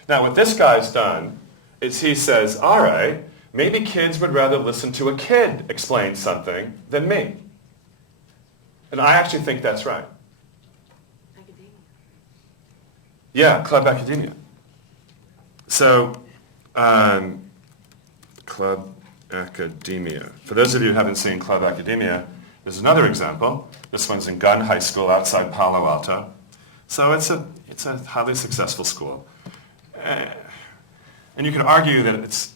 Now, what this guy's done is he says, all right, maybe kids would rather listen to a kid explain something than me. And I actually think that's right. Yeah, Club Academia. So, Club Academia. For those of you who haven't seen Club Academia, there's another example. This one's in Gunn High School outside Palo Alto. So it's a highly successful school. And you can argue that it's,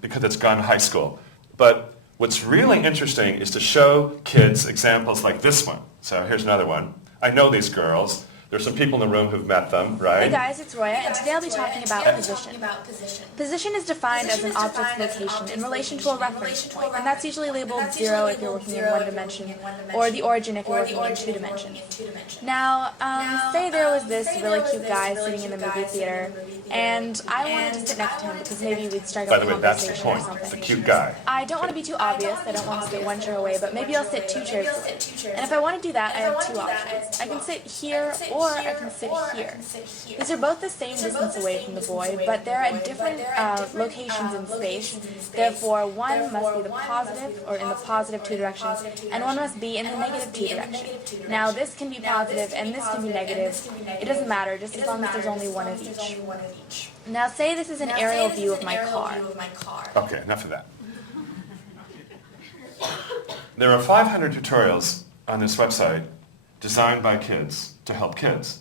because it's Gunn High School. But what's really interesting is to show kids examples like this one. So here's another one. I know these girls. There's some people in the room who've met them, right? Hey guys, it's Roya, and today I'll be talking about position. Position is defined as an object's location in relation to a reference point, and that's usually labeled 0 if you're working in one dimension, or the origin if you're working in 2 dimensions. Now, say there was this really cute guy sitting in the movie theater, and I wanted to sit next to him because maybe we'd strike up a conversation or something. By the way, that's the point, the cute guy. I don't want to be too obvious, I don't want to sit one chair away, but maybe I'll sit 2 chairs away. And if I want to do that, I have 2 options. I can sit here, or I can sit here. These are both the same distance away from the boy, but they're at different locations in space. Therefore, one must be the positive, or in the positive 2 directions, and one must be in the negative 2 direction. Now, this can be positive, and this can be negative. It doesn't matter, just as long as there's only one of each. Now, say this is an aerial view of my car. Okay, enough of that. There are 500 tutorials on this website designed by kids to help kids.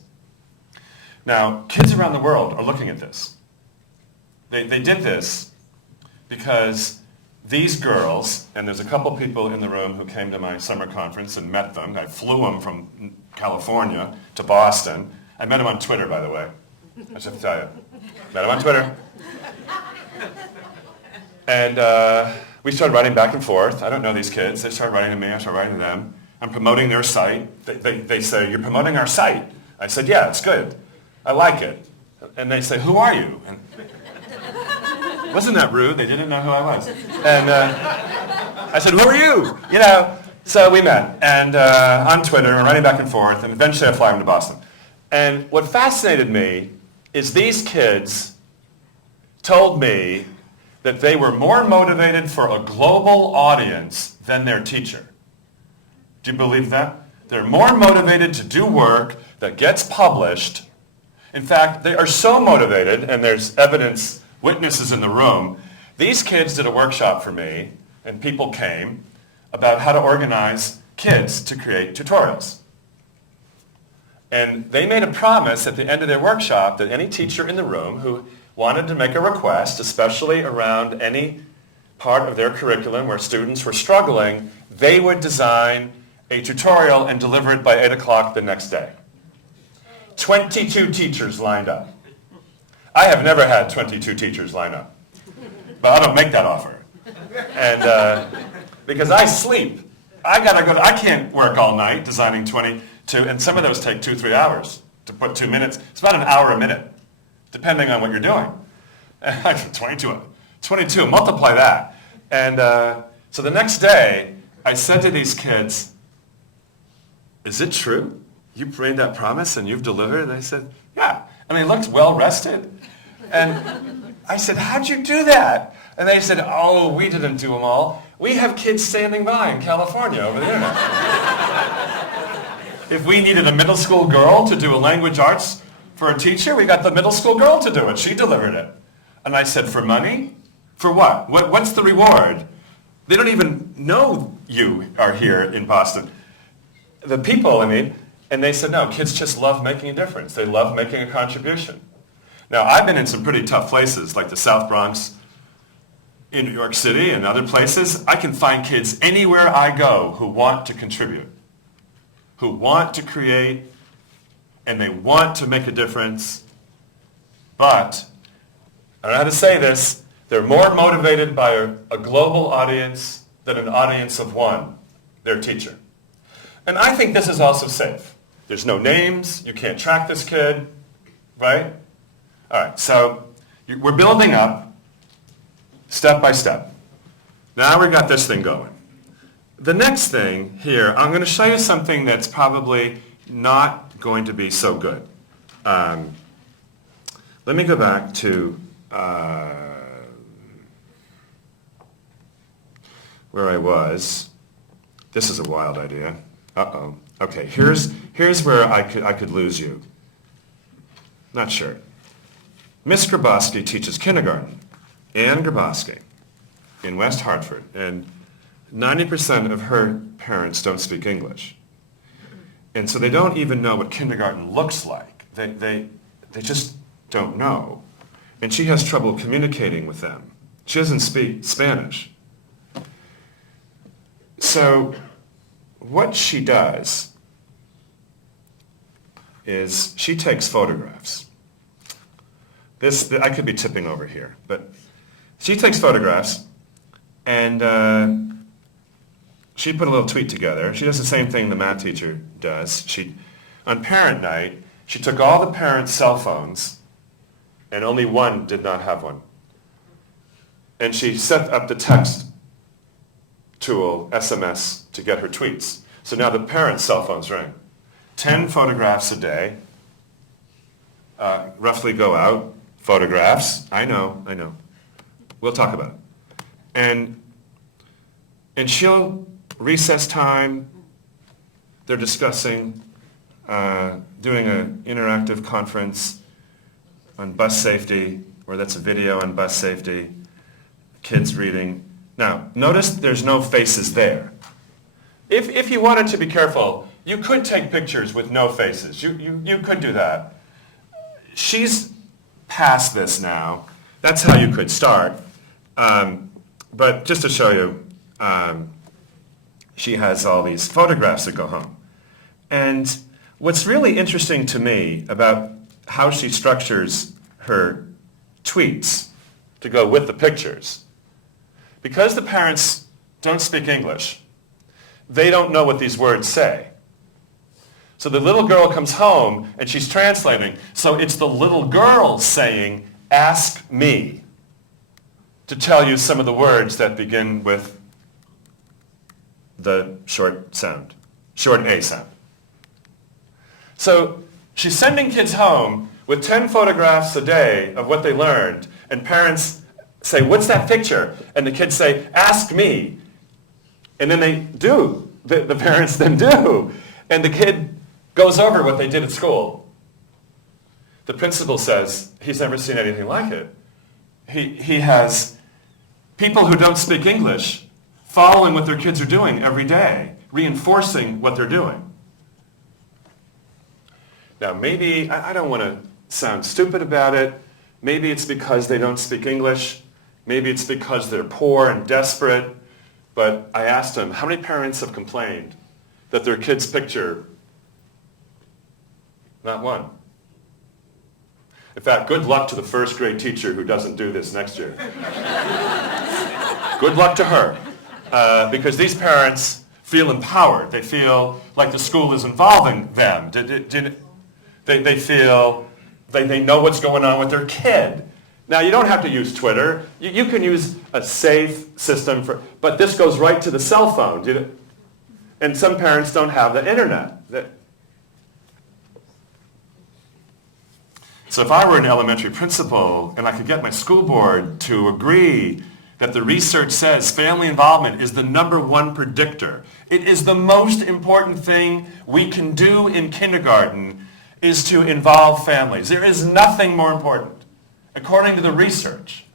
Now, kids around the world are looking at this. They did this because these girls, and there's a couple people in the room who came to my summer conference and met them. I flew them from California to Boston. I met them on Twitter, by the way. I should tell you. Met them on Twitter. And we started writing back and forth. I don't know these kids. They started writing to me. I started writing to them. I'm promoting their site. They say, "You're promoting our site." I said, "Yeah, it's good. I like it." And they say, "Who are you?" And wasn't that rude? They didn't know who I was. And I said, "Who are you?" So we met and on Twitter, and writing back and forth, and eventually I fly them to Boston. And what fascinated me is these kids told me that they were more motivated for a global audience than their teacher. Do you believe that? They're more motivated to do work that gets published. In fact, they are so motivated, and there's evidence, witnesses in the room. These kids did a workshop for me, and people came, about how to organize kids to create tutorials. And they made a promise at the end of their workshop that any teacher in the room who wanted to make a request, especially around any part of their curriculum where students were struggling, they would design a tutorial and deliver it by 8 o'clock the next day. 22 teachers lined up. I have never had 22 teachers line up, but I don't make that offer. And because I sleep, I can't work all night designing 22, and some of those take 2-3 hours to put 2 minutes. It's about an hour a minute, depending on what you're doing. 22, multiply that. And so the next day, I said to these kids, "Is it true? You made that promise and you've delivered?" And they said, "Yeah." And they looked well rested. And I said, "How'd you do that?" And they said, "Oh, we didn't do them all. We have kids standing by in California over the internet." If we needed a middle school girl to do a language arts for a teacher, we got the middle school girl to do it. She delivered it. And I said, "For money? For what? What's the reward? They don't even know you are here in Boston." The people, and they said, "No, kids just love making a difference. They love making a contribution." Now, I've been in some pretty tough places, like the South Bronx in New York City and other places. I can find kids anywhere I go who want to contribute, who want to create, and they want to make a difference. But, I don't know how to say this, they're more motivated by a global audience than an audience of one, their teacher. And I think this is also safe. There's no names, you can't track this kid, right? All right, so we're building up step by step. Now we've got this thing going. The next thing here, I'm going to show you something that's probably not going to be so good. Let me go back to where I was. This is a wild idea. Uh-oh. Okay, here's where I could lose you. Not sure. Miss Grabowski teaches kindergarten. Ann Grabowski in West Hartford. And 90% of her parents don't speak English. And so they don't even know what kindergarten looks like. They just don't know. And she has trouble communicating with them. She doesn't speak Spanish. So what she does is she takes photographs. I could be tipping over here, but she takes photographs and she put a little tweet together. She does the same thing the math teacher does. On parent night, she took all the parents' cell phones and only one did not have one. And she set up the text tool, SMS, to get her tweets. So now the parents' cell phones ring. 10 photographs a day, roughly go out. Photographs, I know. We'll talk about it. And she'll, recess time, they're discussing doing an interactive conference on bus safety, or that's a video on bus safety, kids reading. Now, notice there's no faces there. If you wanted to be careful, you could take pictures with no faces. You could do that. She's past this now. That's how you could start. But just to show you, she has all these photographs that go home. And what's really interesting to me about how she structures her tweets to go with the pictures, because the parents don't speak English, they don't know what these words say. So the little girl comes home and she's translating. So it's the little girl saying, "Ask me to tell you some of the words that begin with the short A sound." So she's sending kids home with 10 photographs a day of what they learned, and parents say, "What's that picture?" And the kids say, "Ask me." And then they do. The parents then do. And the kid goes over what they did at school. The principal says he's never seen anything like it. He has people who don't speak English following what their kids are doing every day, reinforcing what they're doing. Now maybe, I don't want to sound stupid about it, maybe it's because they don't speak English, maybe it's because they're poor and desperate, but I asked them, how many parents have complained that their kid's picture? Not one. In fact, good luck to the first grade teacher who doesn't do this next year. Good luck to her. Because these parents feel empowered. They feel like the school is involving them. They feel they know what's going on with their kid. Now, you don't have to use Twitter. You can use a safe system, but this goes right to the cell phone. And some parents don't have the internet. So if I were an elementary principal and I could get my school board to agree that the research says family involvement is the #1 predictor, it is the most important thing we can do in kindergarten is to involve families. There is nothing more important, according to the research.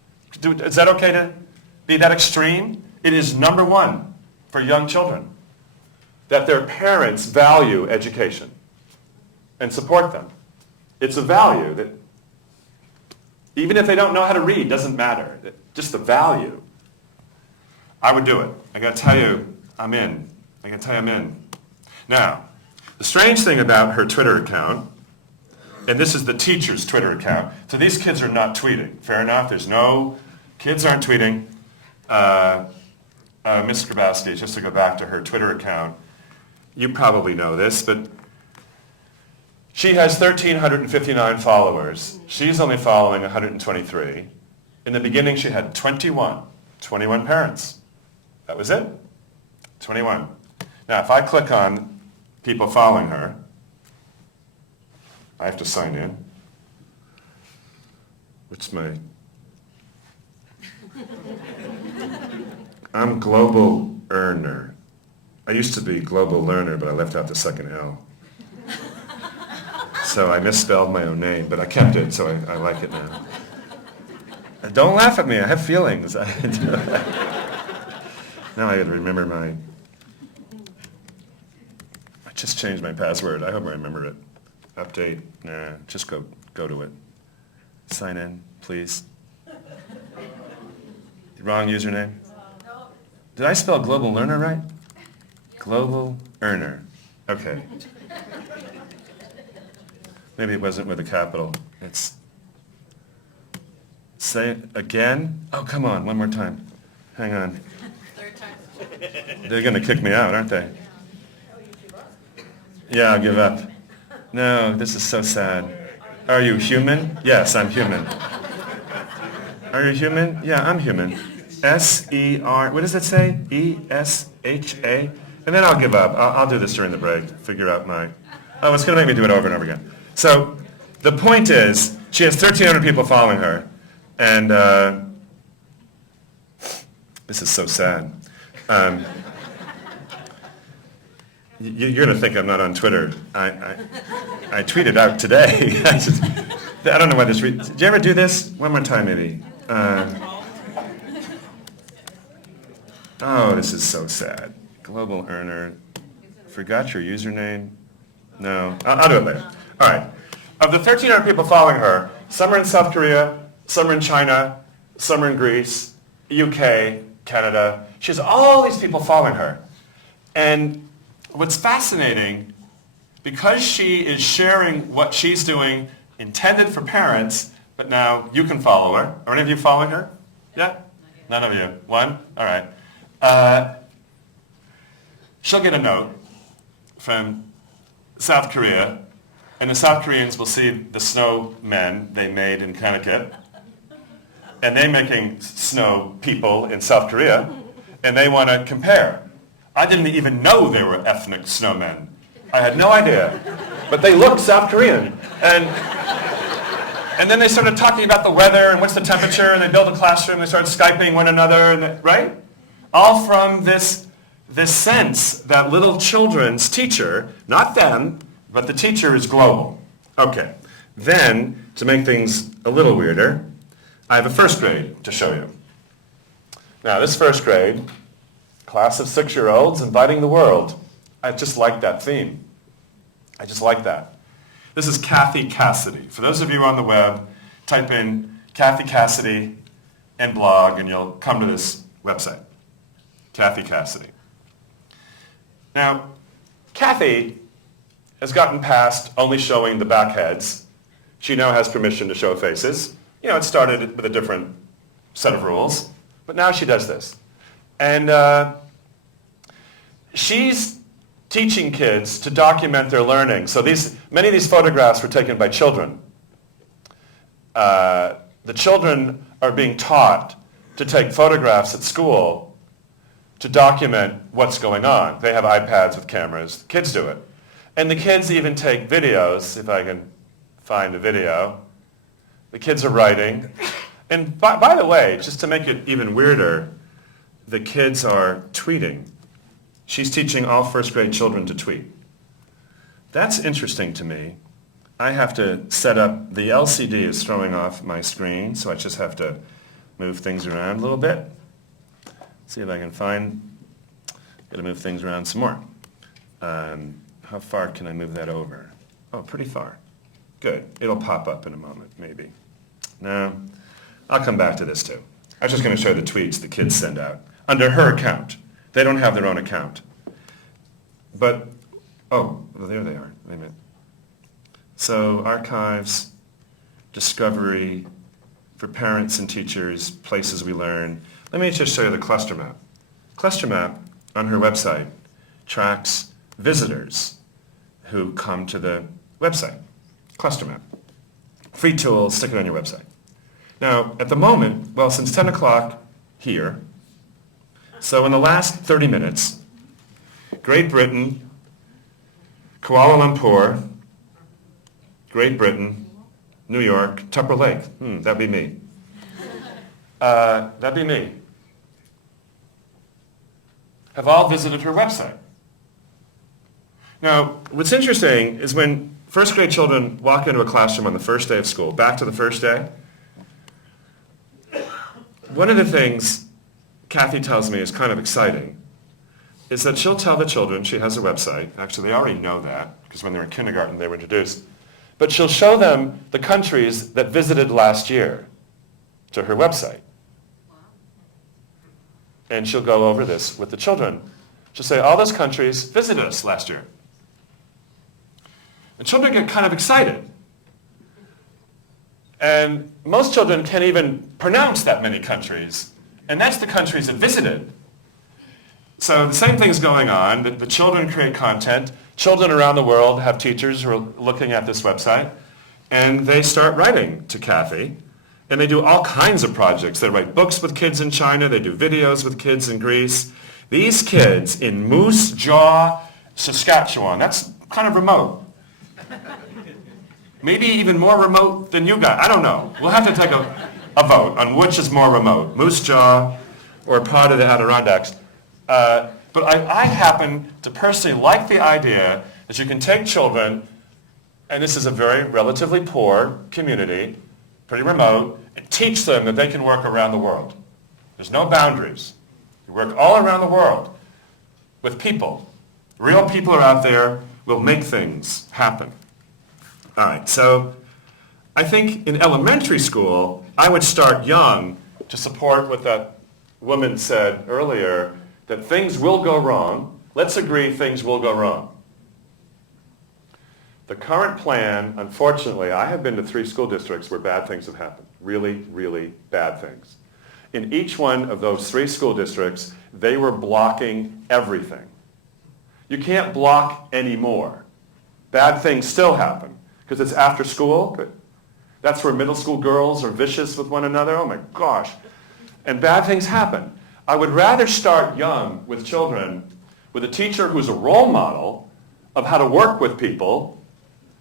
Is that okay to be that extreme? It is #1 for young children, that their parents value education and support them. It's a value that, even if they don't know how to read, doesn't matter. Just the value. I would do it. I got to tell you, I'm in. Now, the strange thing about her Twitter account, and this is the teacher's Twitter account, so these kids are not tweeting. Fair enough. Kids aren't tweeting. Ms. Grabowski, just to go back to her Twitter account, you probably know this, but she has 1,359 followers. She's only following 123. In the beginning, she had 21 parents. That was it. 21. Now, if I click on people following her, I have to sign in. What's my... I'm global earner. I used to be global learner, but I left out the second L. So I misspelled my own name, but I kept it, so I like it now. Don't laugh at me, I have feelings. Now I gotta remember I just changed my password. I hope I remember it. Update, nah, just go to it. Sign in, please. Wrong username? Did I spell global learner right? Global earner. Okay. Maybe it wasn't with a capital. It's... Say it again? Oh, come on, one more time. Hang on. Third time. They're going to kick me out, aren't they? Yeah, I'll give up. No, this is so sad. Are you human? Yes, I'm human. Are you human? Yeah, I'm human. S-E-R, what does it say? E-S-H-A? And then I'll give up. I'll do this during the break, figure out my... Oh, it's going to make me do it over and over again. So the point is, she has 1,300 people following her, and this is so sad. You're going to think I'm not on Twitter. I tweeted out today. I don't know why this... Did you ever do this? One more time, maybe. Oh, this is so sad. Global earner. Forgot your username? No. I'll do it later. All right. Of the 1,300 people following her, some are in South Korea, some are in China, some are in Greece, UK, Canada. She has all these people following her. And what's fascinating, because she is sharing what she's doing intended for parents, but now you can follow her. Are any of you following her? Yeah? None of you. One? All right. She'll get a note from South Korea, and the South Koreans will see the snowmen they made in Connecticut, and they're making snow people in South Korea, and they want to compare. I didn't even know they were ethnic snowmen. I had no idea. But they looked South Korean. And then they started talking about the weather and what's the temperature, and they built a classroom, they started Skyping one another, and right? All from this sense that little children's teacher, not them, but the teacher is global. Okay. Then, to make things a little weirder, I have a first grade to show you. Now, this first grade, class of 6-year-olds inviting the world. I just like that theme. I just like that. This is Kathy Cassidy. For those of you on the web, type in Kathy Cassidy and blog, and you'll come to this website. Kathy Cassidy. Now, Kathy has gotten past only showing the back heads. She now has permission to show faces. You know, it started with a different set of rules, but now she does this. And she's teaching kids to document their learning. So many of these photographs were taken by children. The children are being taught to take photographs at school to document what's going on. They have iPads with cameras. Kids do it. And the kids even take videos, if I can find a video. The kids are writing. And by the way, just to make it even weirder, the kids are tweeting. She's teaching all first grade children to tweet. That's interesting to me. I have to set up, the LCD is throwing off my screen, so I just have to move things around a little bit. See if I can find, gotta move things around some more. How far can I move that over? Oh, pretty far. Good, it'll pop up in a moment, maybe. No, I'll come back to this too. I was just gonna show the tweets the kids send out under her account. They don't have their own account. But, oh, well, there they are. Wait a minute. So archives, discovery, for parents and teachers, places we learn. Let me just show you the cluster map. Cluster map on her website tracks visitors who come to the website. Cluster map. Free tool, stick it on your website. Now, at the moment, well, since 10 o'clock here, so in the last 30 minutes, Great Britain, Kuala Lumpur, Great Britain, New York, Tupper Lake. That'd be me. That'd be me. have all visited her website. Now, what's interesting is when first grade children walk into a classroom on the first day of school, back to the first day, one of the things Kathy tells me is kind of exciting is that she'll tell the children she has a website. Actually, they already know that because when they were in kindergarten they were introduced. But she'll show them the countries that visited last year to her website. And she'll go over this with the children. She'll say, all those countries visited us last year. And children get kind of excited. And most children can't even pronounce that many countries. And that's the countries that visited. So the same thing's going on. The children create content. Children around the world have teachers who are looking at this website. And they start writing to Kathy. And they do all kinds of projects. They write books with kids in China. They do videos with kids in Greece. These kids in Moose Jaw, Saskatchewan, that's kind of remote. Maybe even more remote than you guys. I don't know. We'll have to take a vote on which is more remote, Moose Jaw or part of the Adirondacks. But I happen to personally like the idea that you can take children, and this is a very relatively poor community, pretty remote, and teach them that they can work around the world. There's no boundaries. You work all around the world with people. Real people are out there, will make things happen. All right, so I think in elementary school, I would start young to support what that woman said earlier, that things will go wrong. Let's agree things will go wrong. The current plan, unfortunately, I have been to 3 school districts where bad things have happened. Really, really bad things. In each one of those 3 school districts, they were blocking everything. You can't block anymore. Bad things still happen because it's after school. That's where middle school girls are vicious with one another. Oh my gosh. And bad things happen. I would rather start young with children with a teacher who's a role model of how to work with people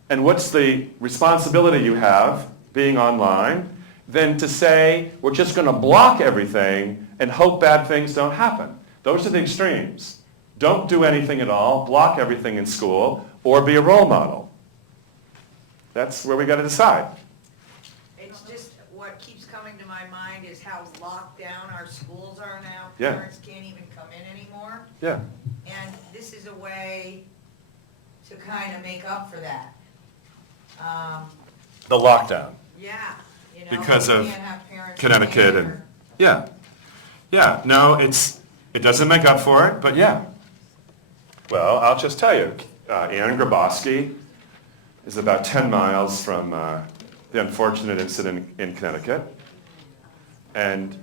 and what's the responsibility you have being online than to say we're just going to block everything and hope bad things don't happen. Those are the extremes. Don't do anything at all, block everything in school, or be a role model. That's where we got to decide. It's just what keeps coming to my mind is how locked down our schools are now. Yeah. Parents can't even come in anymore. Yeah. And this is a way to kind of make up for that. The lockdown. Yeah. You know, Because we of can't have parents Connecticut staying and yeah. No, it doesn't make up for it, but yeah. Well, I'll just tell you, Ann Grabowski is about 10 miles from the unfortunate incident in Connecticut. And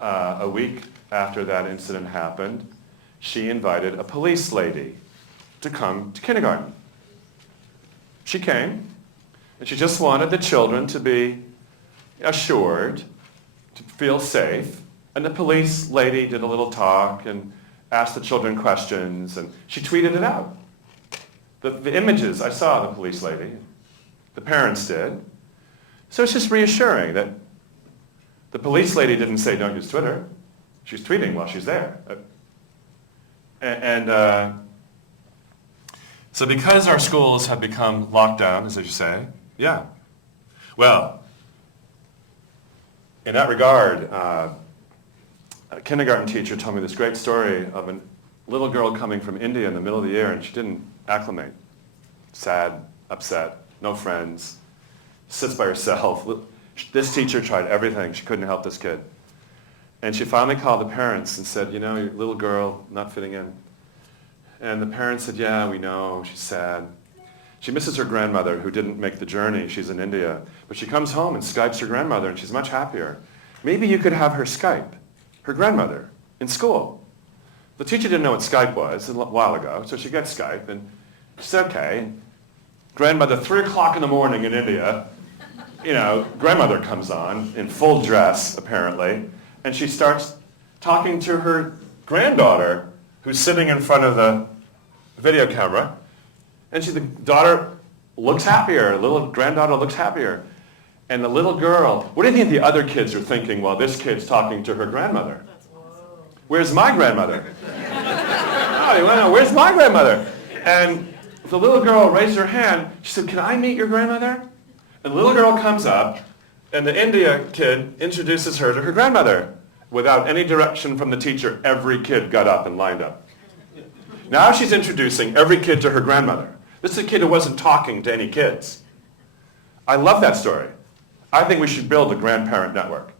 a week after that incident happened, she invited a police lady to come to kindergarten. She came, and she just wanted the children to be assured, to feel safe. And the police lady did a little talk and asked the children questions, and she tweeted it out. The images, I saw the police lady, the parents did. So it's just reassuring that the police lady didn't say don't use Twitter. She's tweeting while she's there. So because our schools have become locked down, as you say, yeah. Well, in that regard, a kindergarten teacher told me this great story of a little girl coming from India in the middle of the year, and she didn't acclimate. Sad, upset, no friends, sits by herself. This teacher tried everything. She couldn't help this kid. And she finally called the parents and said, you know, your little girl not fitting in. And the parents said, yeah, we know, she's sad. She misses her grandmother who didn't make the journey. She's in India. But she comes home and Skypes her grandmother, and she's much happier. Maybe you could have her Skype her grandmother in school. The teacher didn't know what Skype was a while ago, so she gets Skype, and she said, okay. Grandmother, 3 o'clock in the morning in India, you know, grandmother comes on in full dress, apparently, and she starts talking to her granddaughter, who's sitting in front of the video camera, and the daughter looks happier, little granddaughter looks happier. And the little girl, what do you think the other kids are thinking while this kid's talking to her grandmother? Where's my grandmother? You want to know, where's my grandmother? And the little girl raised her hand. She said, can I meet your grandmother? And the little girl comes up, and the India kid introduces her to her grandmother. Without any direction from the teacher, every kid got up and lined up. Now she's introducing every kid to her grandmother. This is a kid who wasn't talking to any kids. I love that story. I think we should build a grandparent network.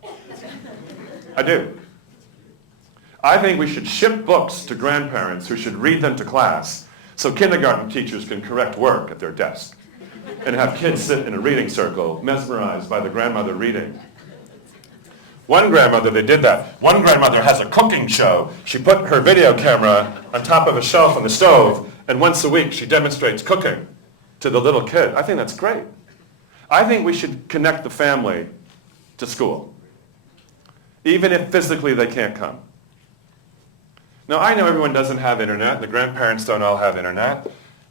I do. I think we should ship books to grandparents who should read them to class so kindergarten teachers can correct work at their desk and have kids sit in a reading circle mesmerized by the grandmother reading. One grandmother, they did that. One grandmother has a cooking show. She put her video camera on top of a shelf on the stove, and once a week she demonstrates cooking to the little kid. I think that's great. I think we should connect the family to school, even if physically they can't come. Now, I know everyone doesn't have internet. The grandparents don't all have internet.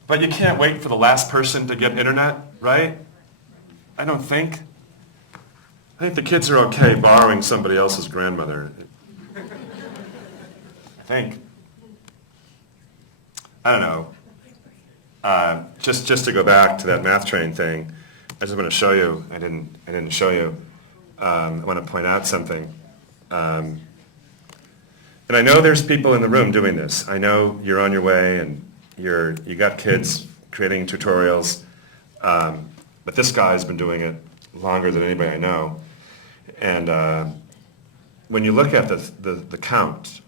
But you can't wait for the last person to get internet, right? I don't think. I think the kids are okay borrowing somebody else's grandmother. I think. I don't know. Just to go back to that math train thing, I just want to show you. I didn't show you. I want to point out something. And I know there's people in the room doing this. I know you're on your way and you got kids creating tutorials. But this guy's been doing it longer than anybody I know. And when you look at the count,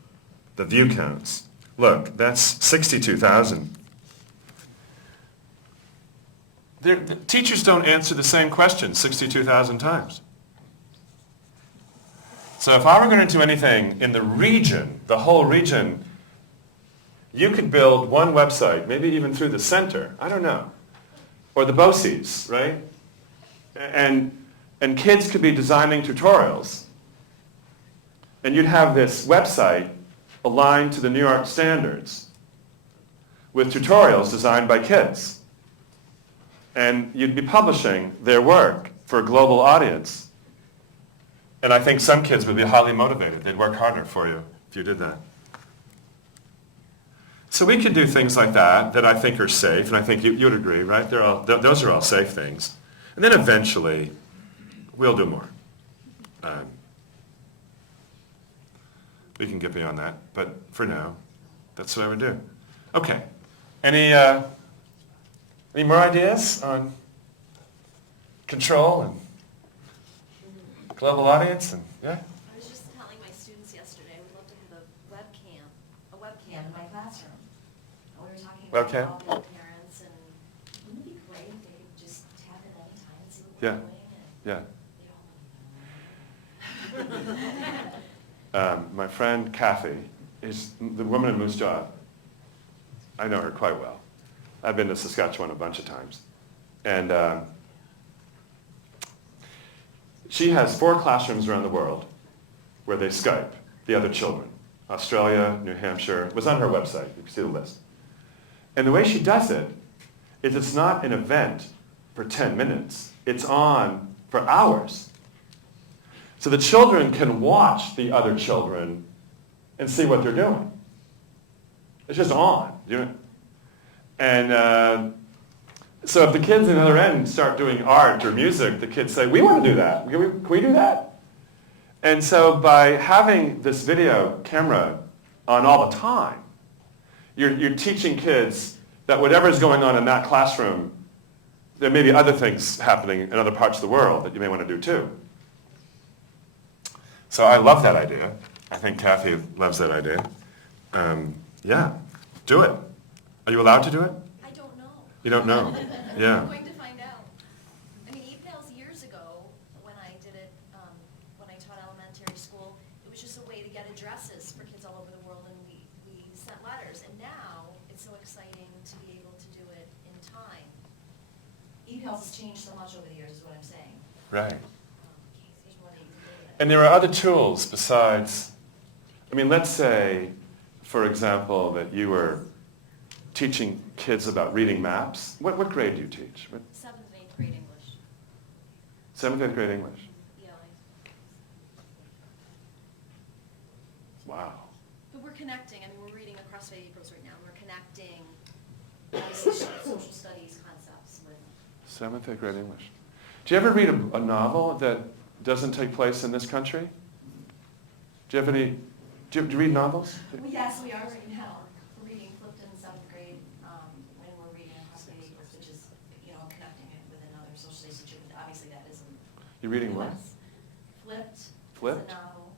the view counts, look, that's 62,000. The teachers don't answer the same question 62,000 times. So if I were going to do anything in the region, the whole region, you could build one website, maybe even through the center, I don't know, or the BOCES, right? And kids could be designing tutorials. And you'd have this website aligned to the New York standards with tutorials designed by kids. And you'd be publishing their work for a global audience. And I think some kids would be highly motivated. They'd work harder for you if you did that. So we could do things like that I think are safe, and I think you would agree, right? Those are all safe things. And then eventually, we'll do more. We can get beyond that, but for now, that's what I would do. Okay. Any more ideas on control and global audience? And yeah. I was just telling my students yesterday, I would love to have a webcam in my classroom. And we were talking about all the parents, and wouldn't it be great if they could just tap in any time and see what we're doing? My friend Kathy is the woman in Moose Jaw. I know her quite well. I've been to Saskatchewan a bunch of times. And she has 4 classrooms around the world where they Skype the other children. Australia, New Hampshire, it was on her website. You can see the list. And the way she does it is it's not an event for 10 minutes. It's on for hours. So the children can watch the other children and see what they're doing. It's just on. And so if the kids on the other end start doing art or music, the kids say, we want to do that. Can we do that? And so by having this video camera on all the time, you're teaching kids that whatever's going on in that classroom, there may be other things happening in other parts of the world that you may want to do too. So I love that idea. I think Kathy loves that idea. Yeah, do it. Are you allowed to do it? I don't know. You don't know? Yeah. I'm going to find out. I mean, even that was years ago when I did it, when I taught elementary school, it was just a way to get addresses for kids all over the world, and we sent letters. And now it's so exciting to be able to do it in time. E-health has changed so much over the years, is what I'm saying. Right. And there are other tools besides, I mean, let's say, for example, that you were teaching kids about reading maps. What grade do you teach? 7th and 8th grade English. 7th and 8th grade English? Yeah. Wow. But we're connecting. I mean, we're reading across 5 April's right now. obviously social studies concepts with. 7th, 8th grade English. Do you ever read a novel that doesn't take place in this country? Do you have any, do you read novels? Well, yes, we are right now. We're reading Flipped in 7th grade, and we're reading Across the Acres, which is, connecting it with another social citizenship. Obviously, that isn't. You're reading what? Flipped. Flipped? It's a novel.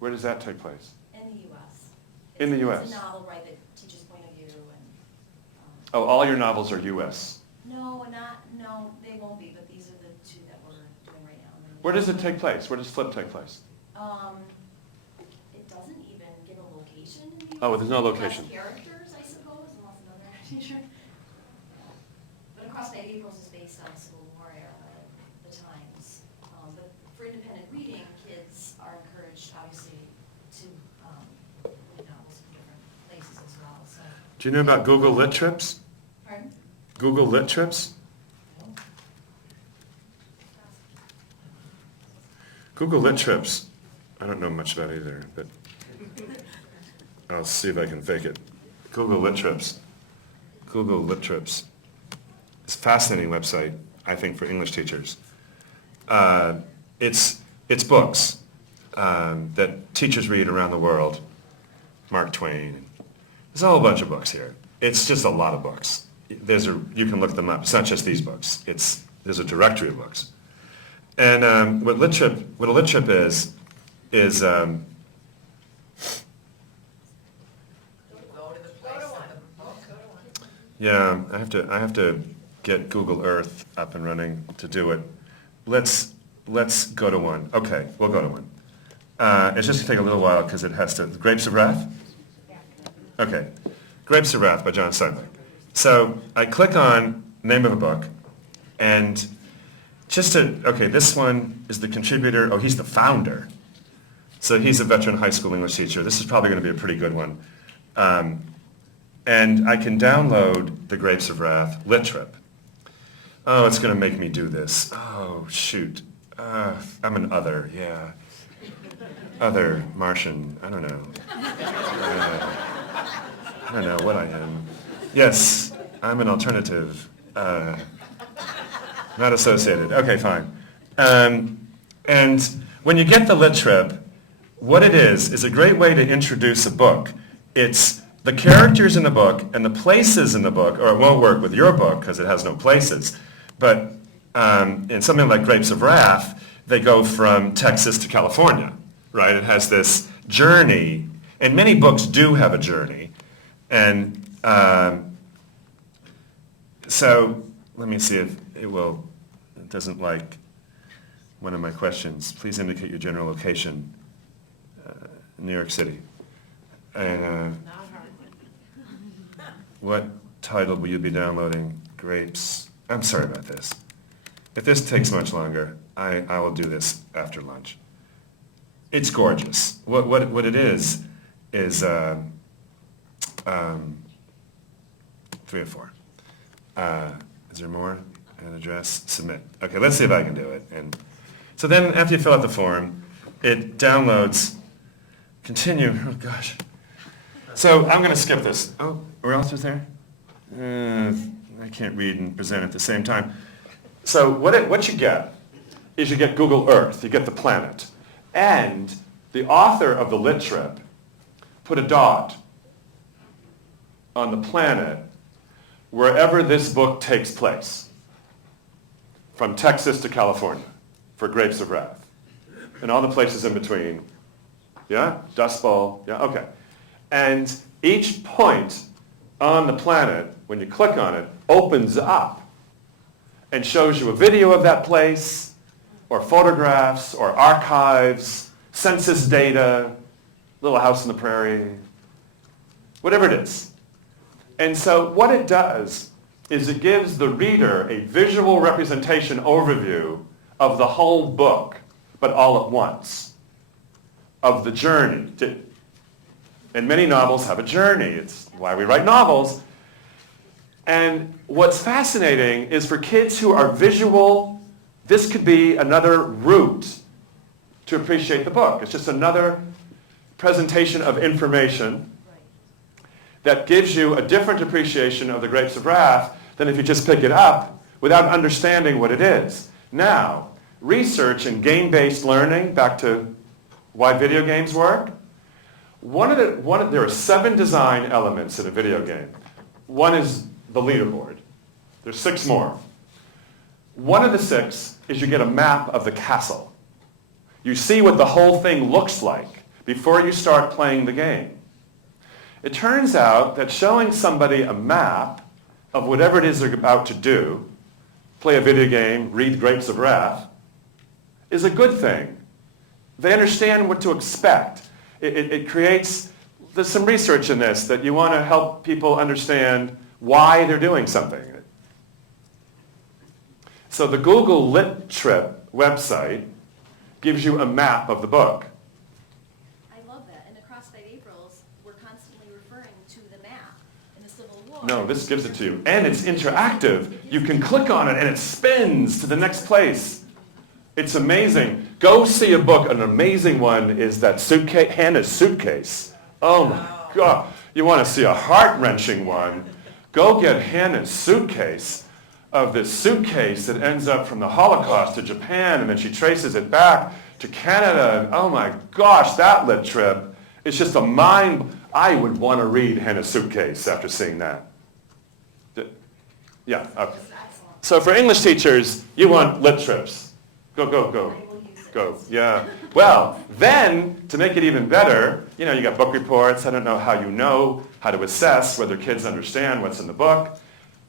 Where does that take place? In the U.S. In the U.S.? It's a novel, right, that teaches point of view and. Oh, all your novels are U.S.? No, they won't be, but these are the two that we're doing right now. Where does it take place? Where does Flip take place? It doesn't even give a location in the U.S. Oh, there's no location. Less characters, I suppose, unless another teacher. But Across the Acres is based on Civil War era, the times. But for independent reading, kids are encouraged, obviously, to read novels from different places as well. So. Do you know about Google Lit Trips? Pardon? Google Lit Trips? Google Lit Trips, I don't know much about either, but I'll see if I can fake it. Google Lit Trips. Google Lit Trips. It's a fascinating website, I think, for English teachers. It's books that teachers read around the world. Mark Twain. There's a whole bunch of books here. It's just a lot of books. You can look them up. It's not just these books. There's a directory of books. And what a lit trip is yeah, I have to get Google Earth up and running to do it. Let's go to one. Okay, we'll go to one. It's just gonna take a little while because it has to. Grapes of Wrath? Okay. Grapes of Wrath by John Steinbeck. So I click on name of a book, and this one is the contributor. Oh, he's the founder. So he's a veteran high school English teacher. This is probably going to be a pretty good one. And I can download the Grapes of Wrath Lit Trip. Oh, it's going to make me do this. Oh, shoot. I'm an other, yeah. Other, Martian, I don't know. I don't know what I am. Yes, I'm an alternative. Not associated. Okay, fine. And when you get the Lit Trip, what it is a great way to introduce a book. It's the characters in the book and the places in the book, or it won't work with your book because it has no places. But in something like Grapes of Wrath, they go from Texas to California, right? It has this journey, and many books do have a journey. And so let me see if it doesn't like one of my questions. Please indicate your general location. New York City. And what title will you be downloading? Grapes. I'm sorry about this. If this takes much longer, I will do this after lunch. It's gorgeous. What it is 3 or 4. Is there more? An address, submit. Okay, let's see if I can do it. And so then after you fill out the form, it downloads, continue, oh gosh. So I'm going to skip this. Oh, where else was there? I can't read and present at the same time. So what you get is you get Google Earth, you get the planet. And the author of the Lit Trip put a dot on the planet wherever this book takes place. From Texas to California for Grapes of Wrath. And all the places in between. Yeah? Dust Bowl. Yeah, okay. And each point on the planet, when you click on it, opens up and shows you a video of that place, or photographs, or archives, census data, Little House on the Prairie, whatever it is. And so what it does is it gives the reader a visual representation overview of the whole book, but all at once, of the journey. And many novels have a journey. It's why we write novels. And what's fascinating is for kids who are visual, this could be another route to appreciate the book. It's just another presentation of information. that gives you a different appreciation of the Grapes of Wrath than if you just pick it up without understanding what it is. Now, research in game-based learning, back to why video games work, there are 7 design elements in a video game. One is the leaderboard. There's 6 more. One of the 6 is you get a map of the castle. You see what the whole thing looks like before you start playing the game. It turns out that showing somebody a map of whatever it is they're about to do, play a video game, read Grapes of Wrath, is a good thing. They understand what to expect. It creates, there's some research in this that you want to help people understand why they're doing something. So the Google Lit Trip website gives you a map of the book. I love that. And across Fight Aprils, we're constantly referring to the map in the Civil War. No, this gives it to you. And it's interactive. You can click on it and it spins to the next place. It's amazing. Go see a book. An amazing one is that suitcase, Hannah's Suitcase. Oh my God. You want to see a heart-wrenching one? Go get Hannah's Suitcase, of this suitcase that ends up from the Holocaust to Japan, and then she traces it back to Canada. And oh my gosh, that lit trip. It's just a mind. I would want to read Hannah's Suitcase after seeing that. Yeah, okay. So for English teachers, you want lit trips. Go. Yeah. Well, then, to make it even better, you got book reports. I don't know how you know how to assess whether kids understand what's in the book.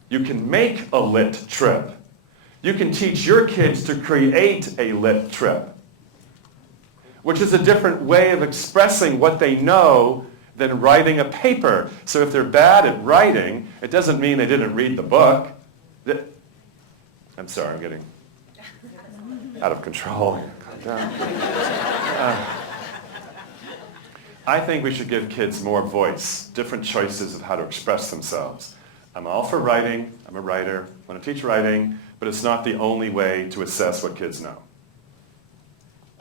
You can make a lit trip. You can teach your kids to create a lit trip, which is a different way of expressing what they know than writing a paper. So if they're bad at writing, it doesn't mean they didn't read the book. I'm sorry, I'm getting out of control. Calm down. I think we should give kids more voice, different choices of how to express themselves. I'm all for writing. I'm a writer. I want to teach writing, but it's not the only way to assess what kids know.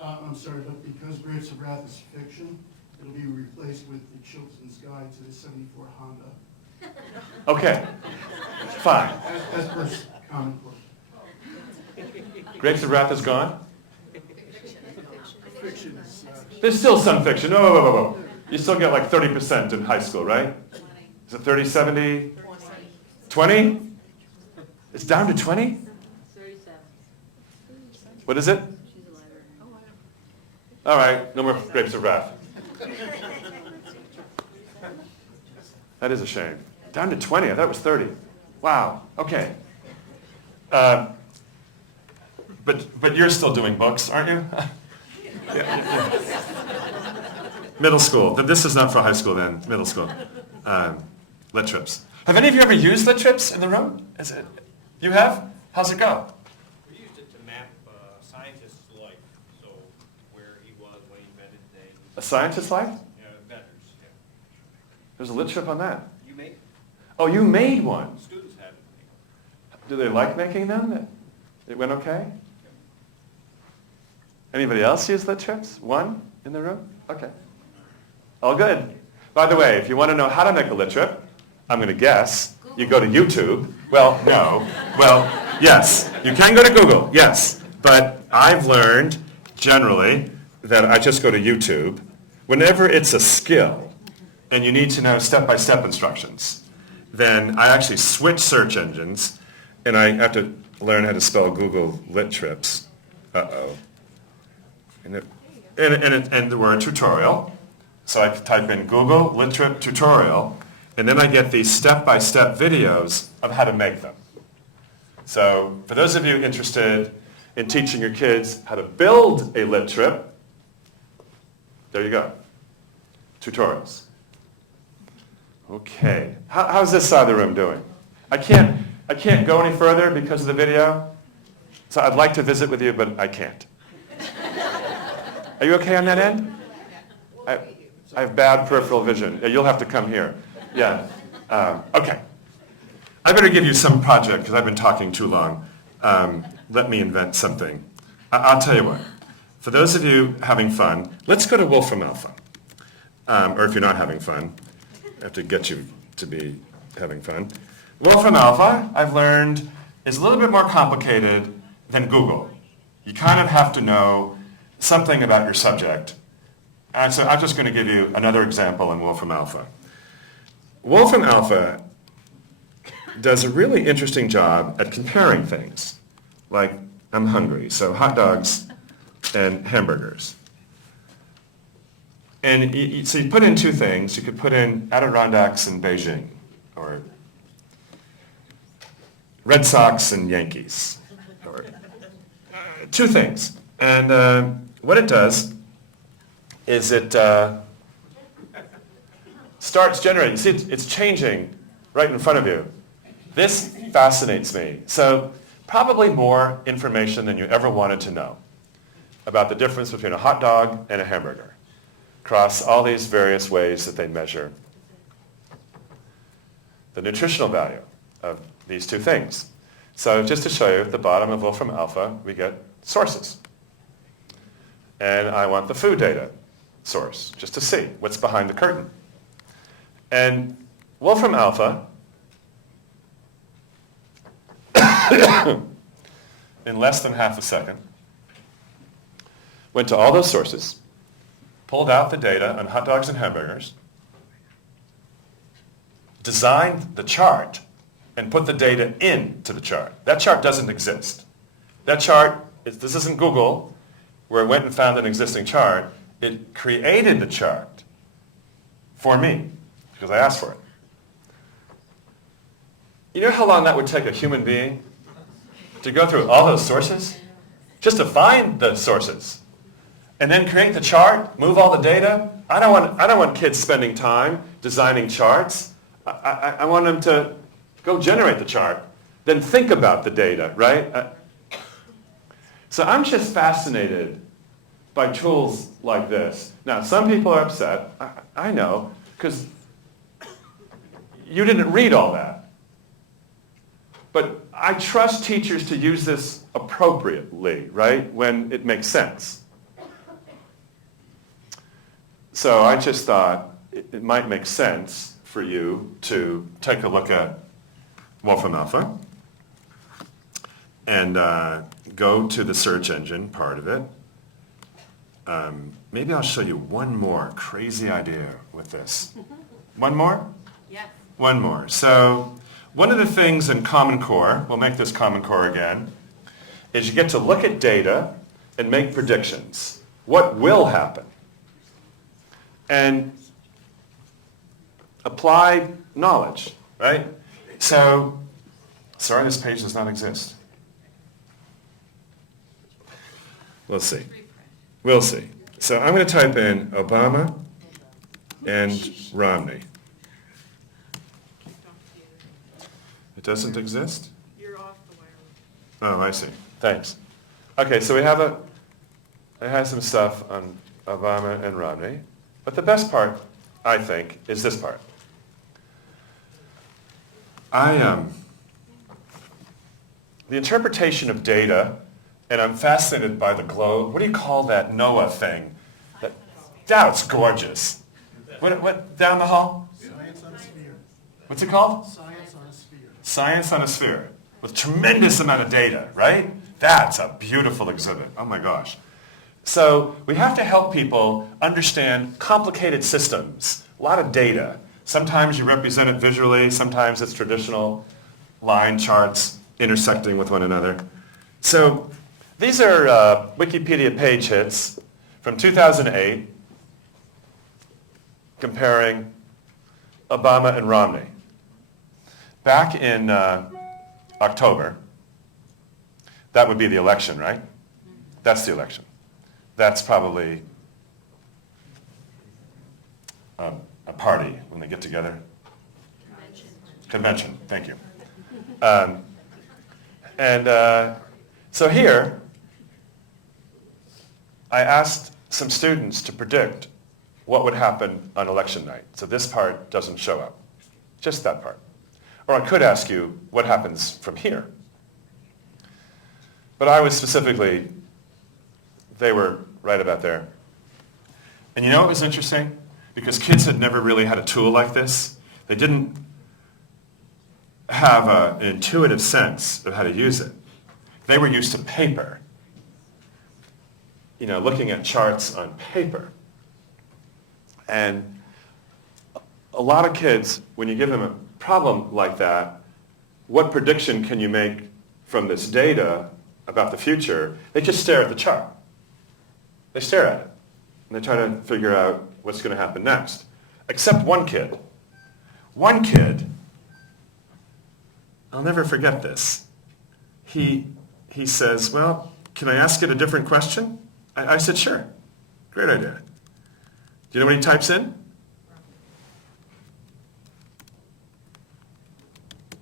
I'm sorry, but because Grapes of Wrath is fiction, it'll be replaced with the Children's Guide to the '74 Honda. Okay, fine. As per common course. Grapes of Wrath is gone? Fiction is... There's still some fiction. No. You still get like 30% in high school, right? Is it 30, 70? 20? It's down to 20? 37. What is it? All right, no more Grapes of Wrath. That is a shame. Down to 20, I thought it was 30. Wow, okay. But you're still doing books, aren't you? Yeah. Middle school. This is not for high school then, middle school. Lit trips. Have any of you ever used lit trips in the room? You have? How's it go? We used it to map scientists' life, so where he was when he invented things. A scientist's life? Yeah, inventors, yeah. There's a lit trip on that. You made it. Oh, you made one? Students had it. Do they like making them? It went okay? Anybody else use lit trips? One in the room? Okay. All good. By the way, if you want to know how to make a lit trip, I'm going to guess you go to YouTube. Well, no. Well, yes. You can go to Google, yes. But I've learned, generally, that I just go to YouTube. Whenever it's a skill, and you need to know step-by-step instructions, then I actually switch search engines, and I have to learn how to spell Google lit trips. Uh-oh. And the word tutorial. So I type in Google lit trip tutorial, and then I get these step-by-step videos of how to make them. So for those of you interested in teaching your kids how to build a lit trip, there you go. Tutorials. Okay. How's this side of the room doing? I can't go any further because of the video. So I'd like to visit with you, but I can't. Are you okay on that end? I have bad peripheral vision. You'll have to come here. Yeah. Okay. I better give you some project because I've been talking too long. Let me invent something. I'll tell you what. For those of you having fun, let's go to Wolfram Alpha. Or if you're not having fun, I have to get you to be having fun. Wolfram Alpha, I've learned, is a little bit more complicated than Google. You kind of have to know something about your subject. And so I'm just going to give you another example in Wolfram Alpha. Wolfram Alpha does a really interesting job at comparing things. Like, I'm hungry, so hot dogs and hamburgers. And so you put in two things. You could put in Adirondacks and Beijing, or Red Sox and Yankees, or two things. And what it does is it starts generating. See, it's changing right in front of you. This fascinates me. So probably more information than you ever wanted to know about the difference between a hot dog and a hamburger across all these various ways that they measure the nutritional value of these two things. So just to show you, at the bottom of Wolfram Alpha, we get sources. And I want the food data source, just to see what's behind the curtain. And Wolfram Alpha, in less than half a second, went to all those sources, pulled out the data on hot dogs and hamburgers, designed the chart, and put the data into the chart. That chart doesn't exist. That chart, this isn't Google, where it went and found an existing chart. It created the chart for me, because I asked for it. You know how long that would take a human being to go through all those sources? Just to find the sources. And then create the chart, move all the data. I don't want kids spending time designing charts. I want them to go generate the chart, then think about the data, right? So I'm just fascinated by tools like this. Now, some people are upset. I know, because you didn't read all that. But I trust teachers to use this appropriately, right, when it makes sense. So I just thought it might make sense for you to take a look at Wolfram Alpha and go to the search engine part of it. Maybe I'll show you one more crazy idea with this. One more? Yes. One more. So one of the things in Common Core, we'll make this Common Core again, is you get to look at data and make predictions. What will happen? And apply knowledge, right? So, sorry, this page does not exist. We'll see. We'll see. So I'm going to type in Obama and Romney. It doesn't exist? You're off the wire. Oh, I see. Thanks. Okay, so I have some stuff on Obama and Romney. But the best part, I think, is this part. The interpretation of data, and I'm fascinated by the globe. What do you call that NOAA thing? That's gorgeous. What, down the hall? Science on a sphere. What's it called? Science on a sphere. Science on a sphere, with tremendous amount of data, right? That's a beautiful exhibit. Oh my gosh. So we have to help people understand complicated systems, a lot of data. Sometimes you represent it visually, sometimes it's traditional line charts intersecting with one another. So these are Wikipedia page hits from 2008 comparing Obama and Romney. Back in October, that would be the election, right? That's the election. That's probably a party when they get together. Convention, thank you. So here, I asked some students to predict what would happen on election night. So this part doesn't show up, just that part. Or I could ask you what happens from here. But I was specifically, they were right about there. And you know what was interesting? Because kids had never really had a tool like this. They didn't have an intuitive sense of how to use it. They were used to paper, looking at charts on paper. And a lot of kids, when you give them a problem like that, what prediction can you make from this data about the future? They just stare at the chart. They stare at it. And they try to figure out what's going to happen next. Except one kid. One kid, I'll never forget this. He says, well, can I ask it a different question? I said, sure. Great idea. Do you know what he types in?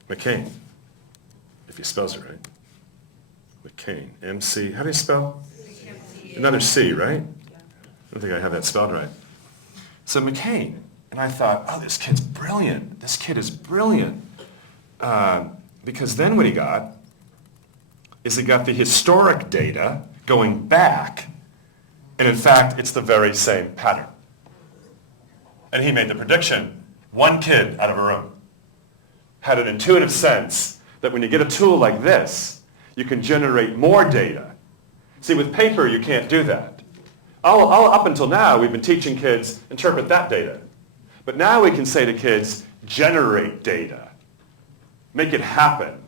McCain, if he spells it right. McCain, M-C, how do you spell? Another C, right? I don't think I have that spelled right. So McCain, and I thought, oh, this kid's brilliant. This kid is brilliant. Because then what he got is he got the historic data going back, and in fact, it's the very same pattern. And he made the prediction, one kid out of a room had an intuitive sense that when you get a tool like this, you can generate more data. See, with paper, you can't do that. Up until now, we've been teaching kids, interpret that data. But now we can say to kids, generate data. Make it happen.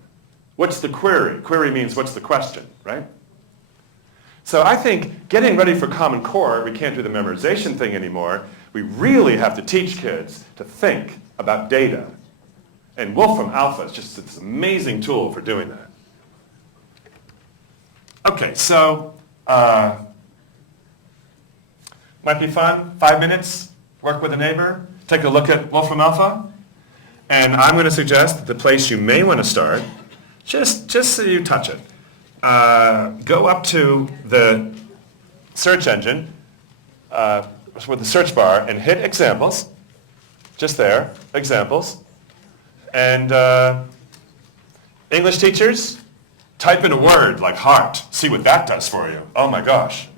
What's the query? Query means what's the question, right? So I think getting ready for Common Core, we can't do the memorization thing anymore. We really have to teach kids to think about data. And Wolfram Alpha is just this amazing tool for doing that. Okay, so might be fun. 5 minutes, work with a neighbor, take a look at Wolfram Alpha. And I'm going to suggest that the place you may want to start, just so you touch it, go up to the search engine with the search bar and hit examples, just there, examples. And English teachers, type in a word like heart. See what that does for you. Oh my gosh.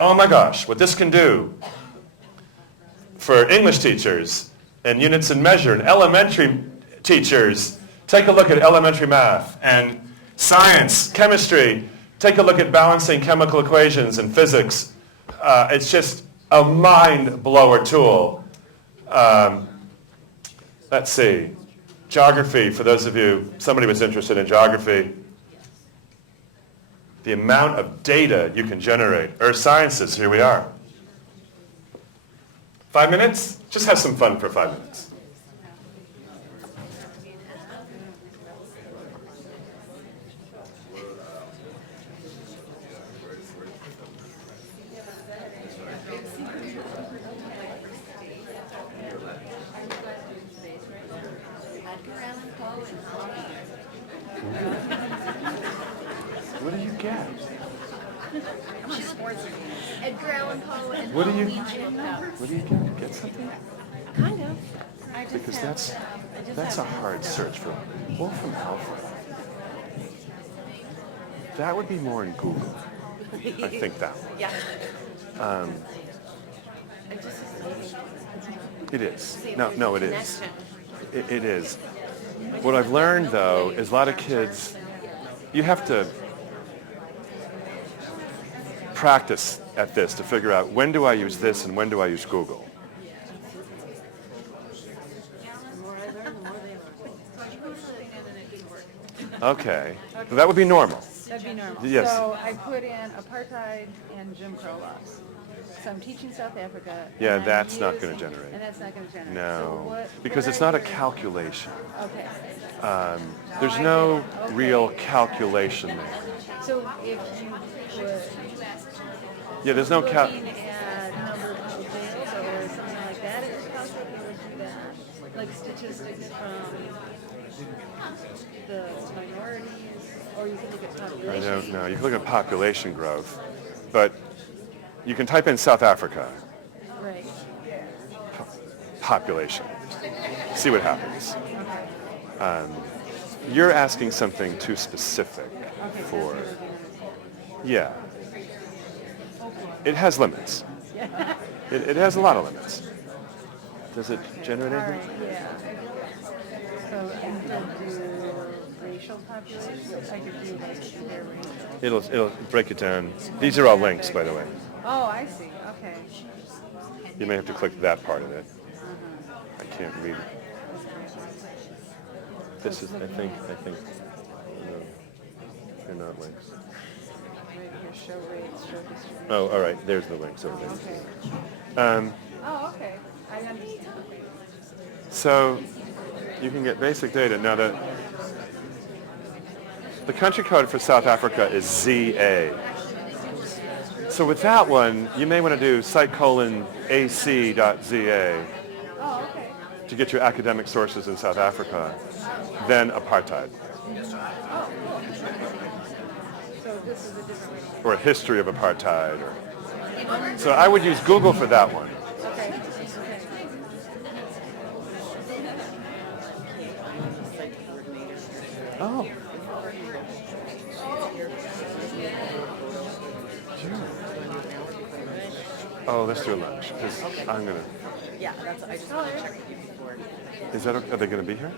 Oh my gosh, what this can do for English teachers and units and measure and elementary teachers. Take a look at elementary math and science, chemistry. Take a look at balancing chemical equations and physics. It's just a mind-blower tool. Let's see. Geography, for those of you, somebody was interested in geography. The amount of data you can generate. Earth sciences, here we are. 5 minutes? Just have some fun for 5 minutes. What do you get? Edgar Allan Poe and What do you get? Get something? Kind of. Because that's a hard search for Wolfram Alpha. That would be more in Google. I think that one. Yeah. It is. No, it is. It is. What I've learned, though, is a lot of kids, you have to practice at this to figure out when do I use this and when do I use Google. Okay. So that would be normal. That'd be normal. Yes. So I put in apartheid and Jim Crow laws. So I'm teaching South Africa. Yeah, that's not going to generate. And that's not going to generate. No, So because it's not a calculation. Okay. There's no real calculation there. So if you would. Yeah, there's no looking at number of jails or something like that, it's possible you would do that. Like statistics from the minorities, or you can look at population. I don't know. You can look at population growth, but you can type in South Africa. Right. Population. See what happens. You're asking something too specific for. Yeah. It has limits. It has a lot of limits. Does it generate anything? Yeah. So I could do racial populations, I could do like their racial. It'll break it down. These are all links, by the way. Oh, I see, okay. You may have to click that part of it. I can't read it. This is, I think, no, they're not links. Right here, show rates, show history. Oh, all right, there's the links over there. Okay. Oh, okay, I understand. So you can get basic data. Now the country code for South Africa is ZA. So with that one, you may want to do site:/ac.za Oh, okay. to get your academic sources in South Africa, then apartheid, Oh, cool. So this is a different way. or a history of apartheid. So I would use Google for that one. Okay. Oh. Oh, let's do lunch, because I'm going to... Yeah, that's, I just want to check with you before. Is that okay? Are they going to be here?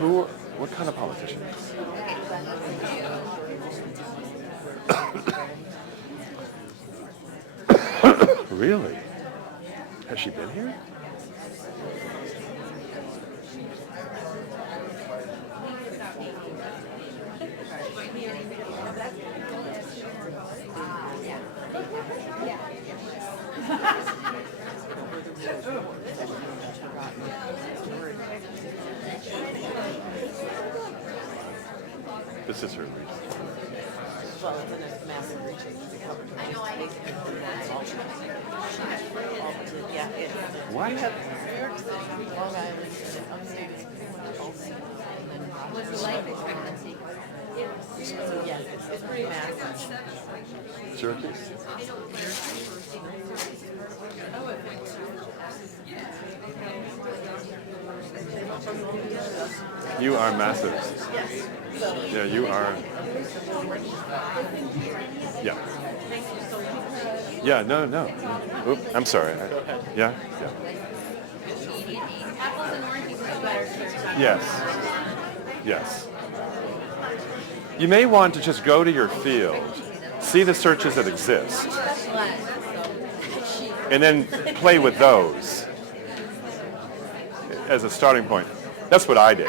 Who? What kind of politicians? Really? Has she been here? This is her reason. Well, it's in a massive reaching. I know, I think yeah, it's. What? You have New York City, Long Island, upstate, it's pretty much all same. What's the life expectancy? Yes, it's pretty massive. Syracuse? You are massive. Yeah, you are. Yeah. Yeah, no. Oop, I'm sorry. Yeah? Yeah. Yes. Yes. You may want to just go to your field, see the searches that exist, and then play with those as a starting point. That's what I did.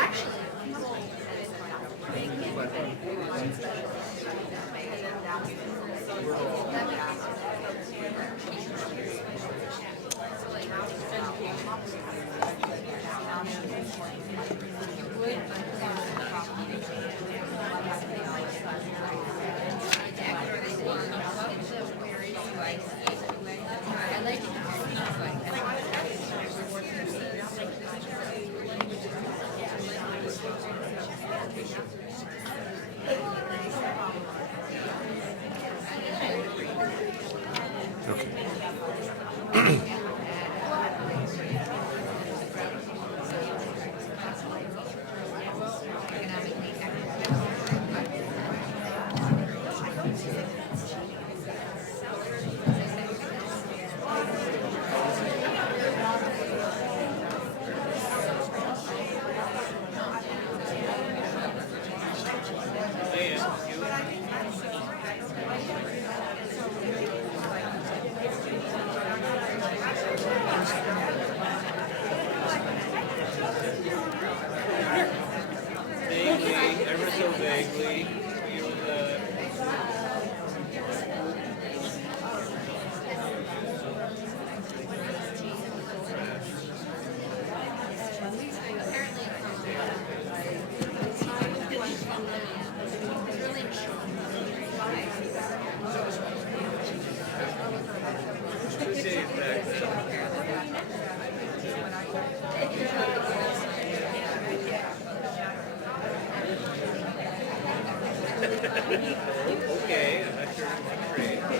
Okay, I'm not sure it's great.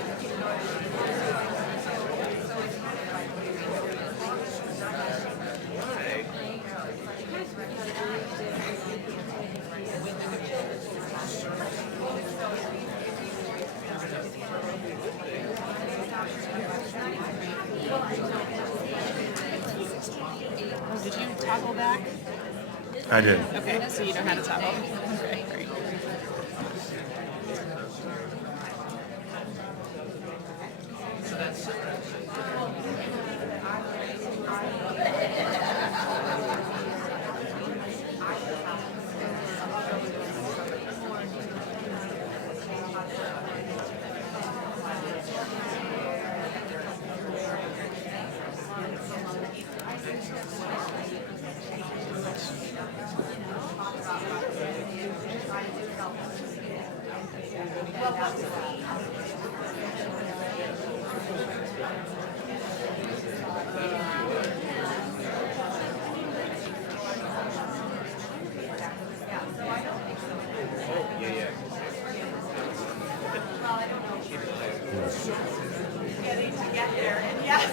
toggle back? I did. Okay, so you know how to toggle. Okay, great. Getting to get there, and yes,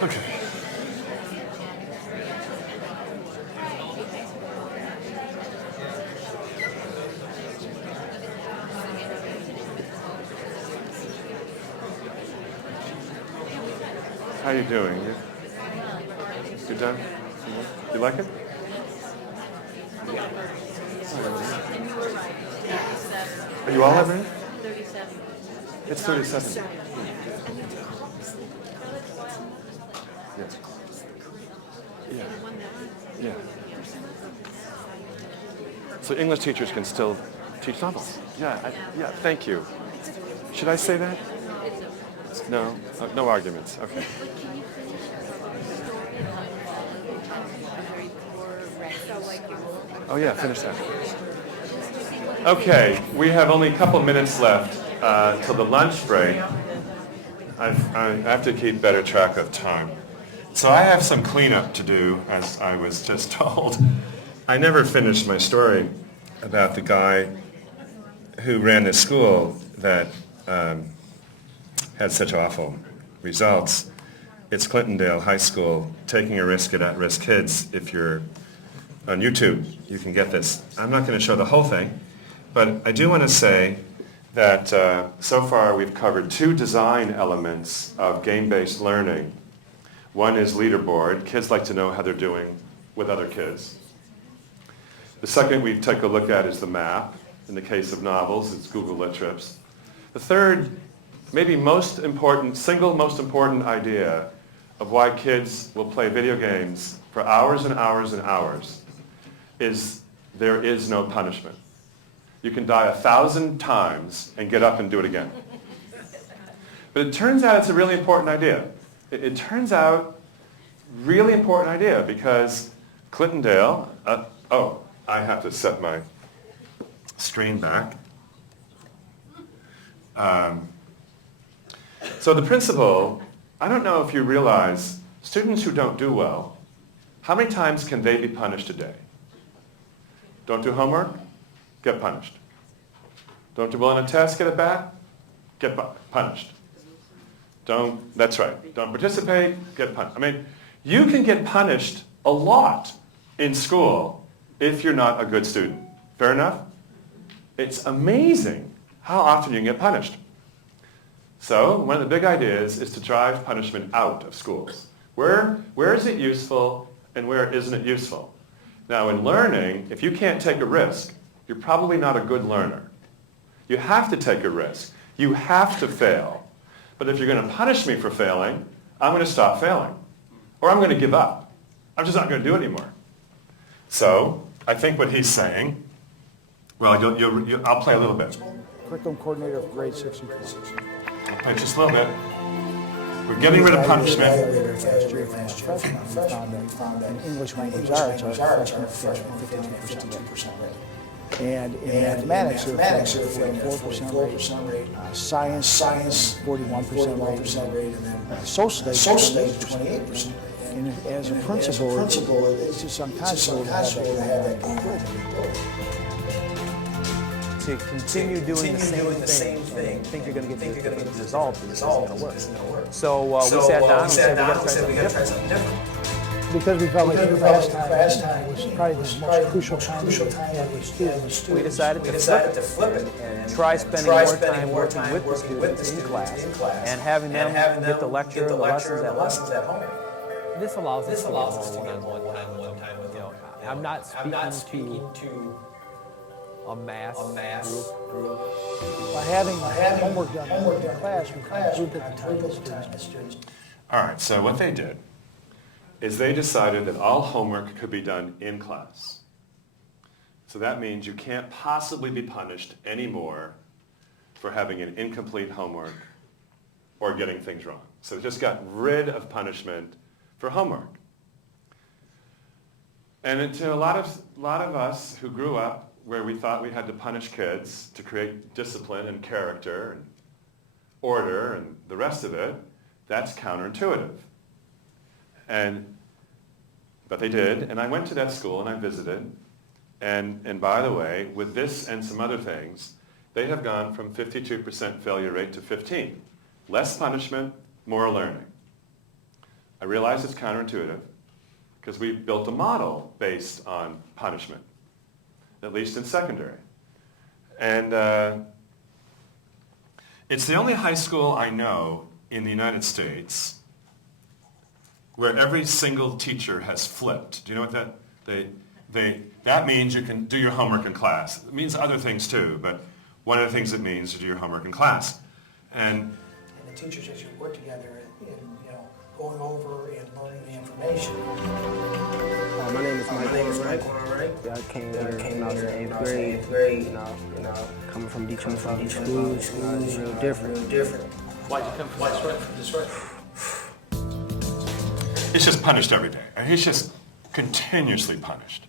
Okay. How you doing? You done? You like it? Are you all at it? 37. It's 37. Yeah. Yeah. So English teachers can still teach novels. Yeah, yeah, thank you. Should I say that? No? No arguments. Okay. Oh yeah, finish that. Okay, we have only a couple minutes left till the lunch break. I have to keep better track of time. So I have some cleanup to do, as I was just told. I never finished my story about the guy who ran this school that had such awful results. It's Clintondale High School, taking a risk at at-risk kids. If you're on YouTube, you can get this. I'm not going to show the whole thing, but I do want to say that so far we've covered two design elements of game-based learning. One is leaderboard. Kids like to know how they're doing with other kids. The second we take a look at is the map. In the case of novels, it's Google Lit Trips. The third, maybe most important, single most important idea of why kids will play video games for hours and hours and hours is there is no punishment. You can die 1,000 times and get up and do it again. But it turns out it's a really important idea. It turns out really important idea because Clintondale, I have to set my screen back. So the principal, I don't know if you realize, students who don't do well, how many times can they be punished a day? Don't do homework? Get punished. Don't do well on a test, get it back? Get punished. That's right, don't participate, get punished. I mean, you can get punished a lot in school if you're not a good student. Fair enough? It's amazing how often you can get punished. So one of the big ideas is to drive punishment out of schools. Where is it useful and where isn't it useful? Now in learning, if you can't take a risk, you're probably not a good learner. You have to take a risk. You have to fail. But if you're going to punish me for failing, I'm going to stop failing. Or I'm going to give up. I'm just not going to do it anymore. So I think what he's saying, well, I'll play a little bit. Curriculum coordinator of grade 6 and 12. I'll play just a little bit. We're getting rid of punishment. Last year from freshman, we found that in English language arts, our freshmen failed at 52% rate. And in mathematics, they're at 4% rate. Science, 41% rate. And then social studies, 28%. And as a principal, it's just unconscionable to have that to continue doing the same thing, think you're going to get the result, it's going to work. So we sat down and said, we got to try something different. Because we felt like the last time was probably the most crucial time with students. We decided to flip it and try spending more time working with the students in class and having them get the lecture and the lessons at home. This allows us to get more one-on-one time with them. I'm not speaking to a mass group. By having homework done in class, we kind of grouped it the time with students. All right, so what they did is they decided that all homework could be done in class. So that means you can't possibly be punished anymore for having an incomplete homework or getting things wrong. So they just got rid of punishment for homework. And to a lot of us who grew up where we thought we had to punish kids to create discipline and character and order and the rest of it, that's counterintuitive. But they did, and I went to that school and I visited, and by the way, with this and some other things, they have gone from 52% failure rate to 15%. Less punishment, more learning. I realize it's counterintuitive because we built a model based on punishment, at least in secondary. And it's the only high school I know in the United States where every single teacher has flipped. Do you know what that means? You can do your homework in class. It means other things too, but one of the things it means to do your homework in class. And the teachers actually work together in going over and learning the information. My name is Michael. I came here when I was in 8th grade. Coming from Detroit schools, it's real different. Why'd you come from Detroit? It's just punished every day. He's just continuously punished.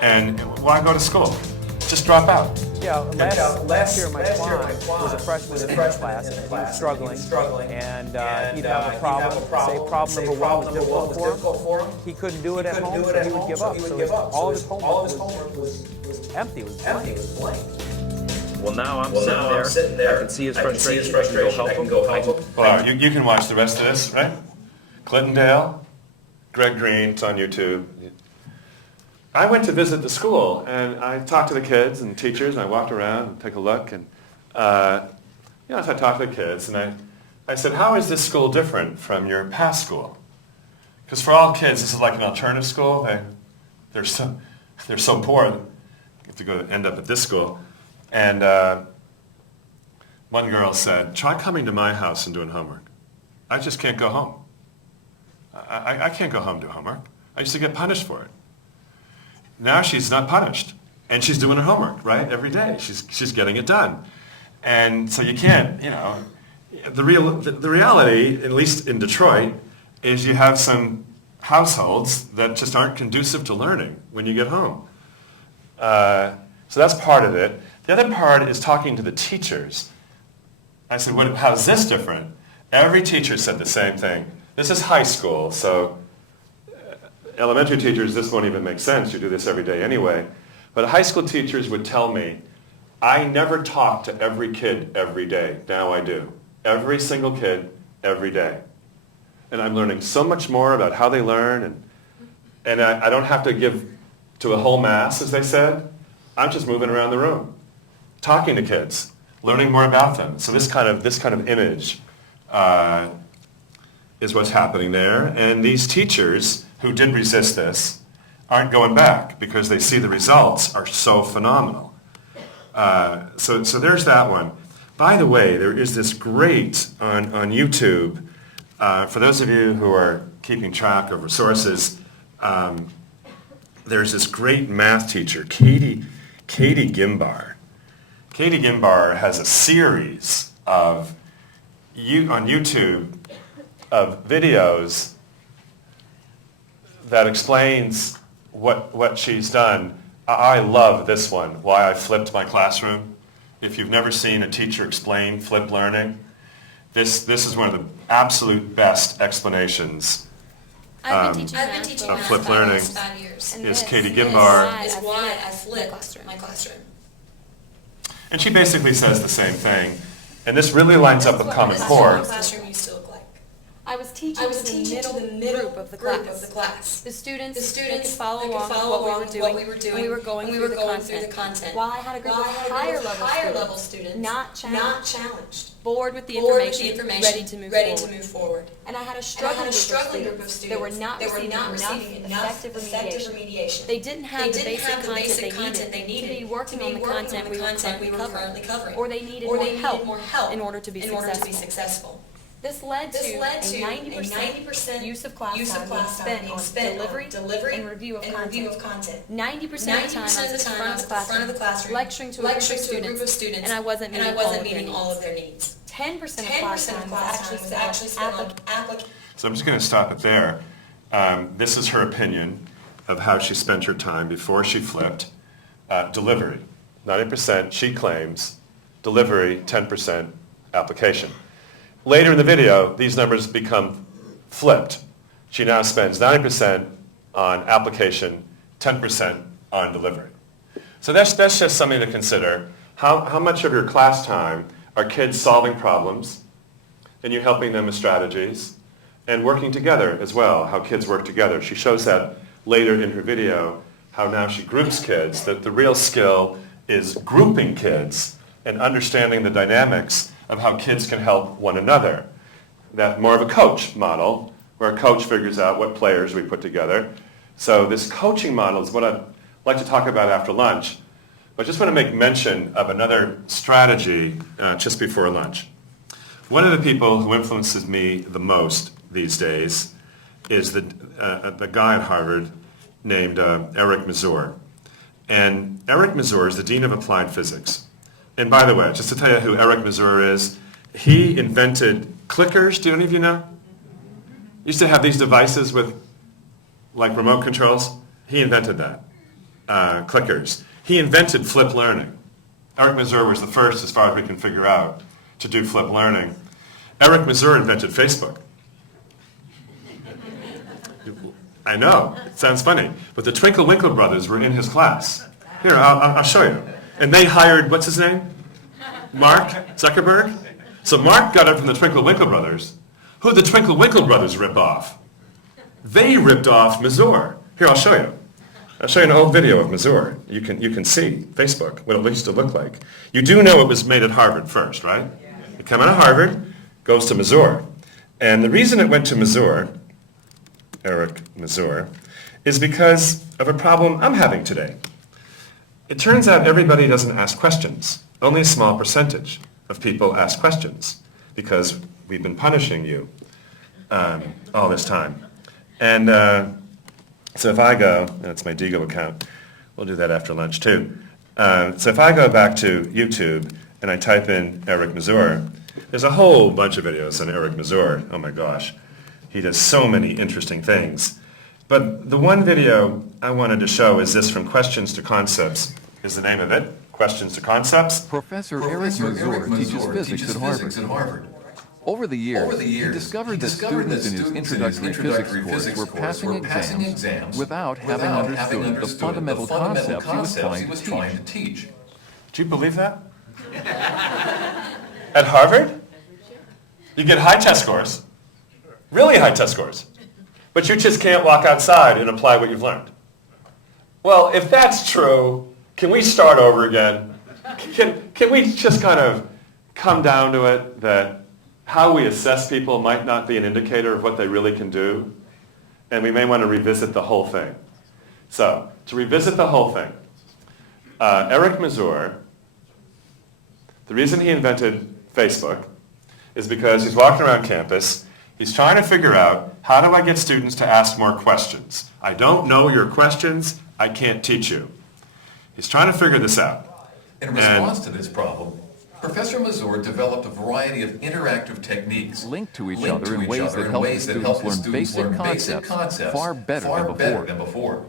And why go to school? Just drop out. Yeah, last year my client was a freshman in the class, and he was struggling, and he'd have a problem. Say problem number one was difficult for him. He couldn't do it at home, so he would give up. So all of his homework was empty, was blank. Well, now I'm sitting there. I can see his frustration. I can go help him. Well, you can watch the rest of this, right? Clintondale, Greg Green, it's on YouTube. I went to visit the school, and I talked to the kids and teachers, and I walked around and took a look, and as I talked to the kids, and I said, how is this school different from your past school? Because for all kids, this is like an alternative school. They're so poor, you have to end up at this school. And one girl said, try coming to my house and doing homework. I just can't go home. I can't go home and do homework. I used to get punished for it. Now she's not punished, and she's doing her homework, right, every day. She's getting it done. And so you can't, the reality, at least in Detroit, is you have some households that just aren't conducive to learning when you get home. So that's part of it. The other part is talking to the teachers. I said, how's this different? Every teacher said the same thing. This is high school, so elementary teachers, this won't even make sense. You do this every day anyway. But high school teachers would tell me, I never talk to every kid every day. Now I do. Every single kid, every day. And I'm learning so much more about how they learn, and I don't have to give to a whole mass, as they said. I'm just moving around the room, talking to kids, learning more about them. So this kind of image is what's happening there. And these teachers who did resist this aren't going back because they see the results are so phenomenal. So there's that one. By the way, there is this great on YouTube, for those of you who are keeping track of resources, there's this great math teacher, Katie Gimbar. Katie Gimbar has a series of on YouTube of videos that explains what she's done. I love this one, Why I Flipped My Classroom. If you've never seen a teacher explain flipped learning, this is one of the absolute best explanations I've been teaching of math flipped for learning. 5 years. Is Katie Gimbar. Is why I flipped my classroom. And she basically says the same thing. And this really lines up with Common Core. What classroom used to look like? I was teaching to the middle group of the class. The students could follow along with what we were doing. We were going through the content. While I had a group of higher level students, not challenged, bored with the information, ready to move forward. And I had a struggling group of students that were not receiving enough effective remediation. They didn't have the basic content they needed to be working on the content we were currently covering, or they needed more help in order to be successful. This led to a 90% use of class time being spent on delivery and review of content. 90% of the time I was in front of the classroom lecturing to a group of students, and I wasn't meeting all of their needs. 10% of class time was actually spent on application. So I'm just going to stop it there. This is her opinion of how she spent her time before she flipped. Delivery, 90% she claims. Delivery, 10% application. Later in the video, these numbers become flipped. She now spends 90% on application, 10% on delivery. So that's just something to consider. How much of your class time are kids solving problems, and you're helping them with strategies, and working together as well, how kids work together. She shows that later in her video, how now she groups kids, that the real skill is grouping kids and understanding the dynamics of how kids can help one another. That more of a coach model, where a coach figures out what players we put together. So this coaching model is what I'd like to talk about after lunch. But I just want to make mention of another strategy just before lunch. One of the people who influences me the most these days is the guy at Harvard named Eric Mazur. And Eric Mazur is the Dean of Applied Physics. And by the way, just to tell you who Eric Mazur is, he invented clickers. Do any of you know? Used to have these devices with like remote controls. He invented that, clickers. He invented flipped learning. Eric Mazur was the first, as far as we can figure out, to do flipped learning. Eric Mazur invented Facebook. I know, it sounds funny, but the Twinkle Winkle brothers were in his class. Here, I'll show you. And they hired, what's his name? Mark Zuckerberg? So Mark got it from the Twinkle Winkle brothers. Who did the Twinkle Winkle brothers rip off? They ripped off Mazur. Here, I'll show you. I'll show you an old video of Mazur. You can see Facebook, what it used to look like. You do know it was made at Harvard first, right? It came out of Harvard, goes to Mazur. And the reason it went to Mazur, Eric Mazur, is because of a problem I'm having today. It turns out everybody doesn't ask questions. Only a small percentage of people ask questions because we've been punishing you all this time. And so if I go, that's my Digo account, we'll do that after lunch too. So if I go back to YouTube and I type in Eric Mazur, there's a whole bunch of videos on Eric Mazur. Oh my gosh, he does so many interesting things. But the one video I wanted to show is this, From Questions to Concepts, is the name of it, Questions to Concepts. Professor Eric Mazur teaches physics at Harvard. Over the years, he discovered that students in his introductory physics course were passing exams without having understood the fundamental concepts he was trying to teach. Do you believe that? At Harvard, you get high test scores, really high test scores, but you just can't walk outside and apply what you've learned. Well, if that's true, can we start over again? Can we just kind of come down to it that how we assess people might not be an indicator of what they really can do? And we may want to revisit the whole thing. So, to revisit the whole thing, Eric Mazur, the reason he invented Facebook is because he's walking around campus, He's trying to figure out, how do I get students to ask more questions? I don't know your questions, I can't teach you. He's trying to figure this out. In response to this problem, Professor Mazur developed a variety of interactive techniques linked to each other in ways that help students learn basic concepts far better than before.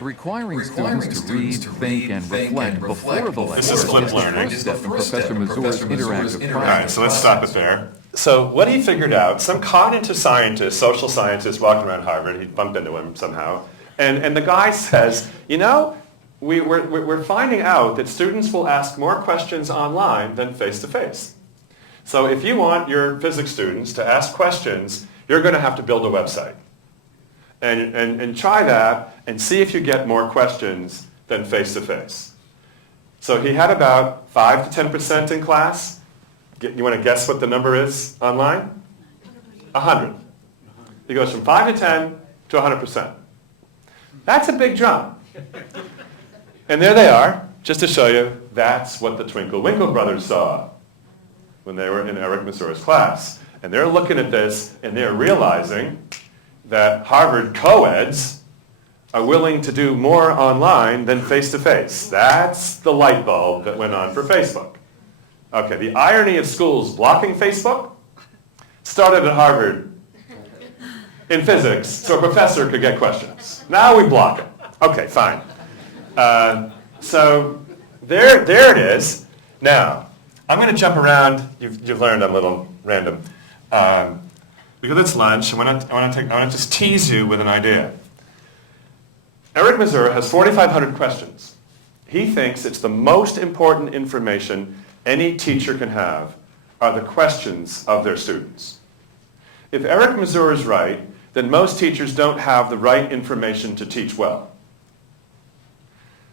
Requiring students to read, think, and reflect before the lesson is flipped learning. Step in Professor Mazur's interactive process. All right, so let's stop it there. So what he figured out, some cognitive scientist, social scientist walking around Harvard, he bumped into him somehow, and the guy says, you know, we're finding out that students will ask more questions online than face-to-face. So if you want your physics students to ask questions, you're going to have to build a website. And try that and see if you get more questions than face-to-face. So he had about 5 to 10% in class. You want to guess what the number is online? 100. He goes from 5 to 10 to 100%. That's a big jump. And there they are, just to show you, that's what the Twinkle Winkle brothers saw when they were in Eric Mazur's class. And they're looking at this and they're realizing that Harvard co-eds are willing to do more online than face-to-face. That's the light bulb that went on for Facebook. Okay, the irony of schools blocking Facebook started at Harvard in physics so a professor could get questions. Now we block it. Okay, fine. So there it is. Now, I'm going to jump around. You've learned I'm a little random. Because it's lunch, I want to just tease you with an idea. Eric Mazur has 4,500 questions. He thinks it's the most important information any teacher can have are the questions of their students. If Eric Mazur is right, then most teachers don't have the right information to teach well.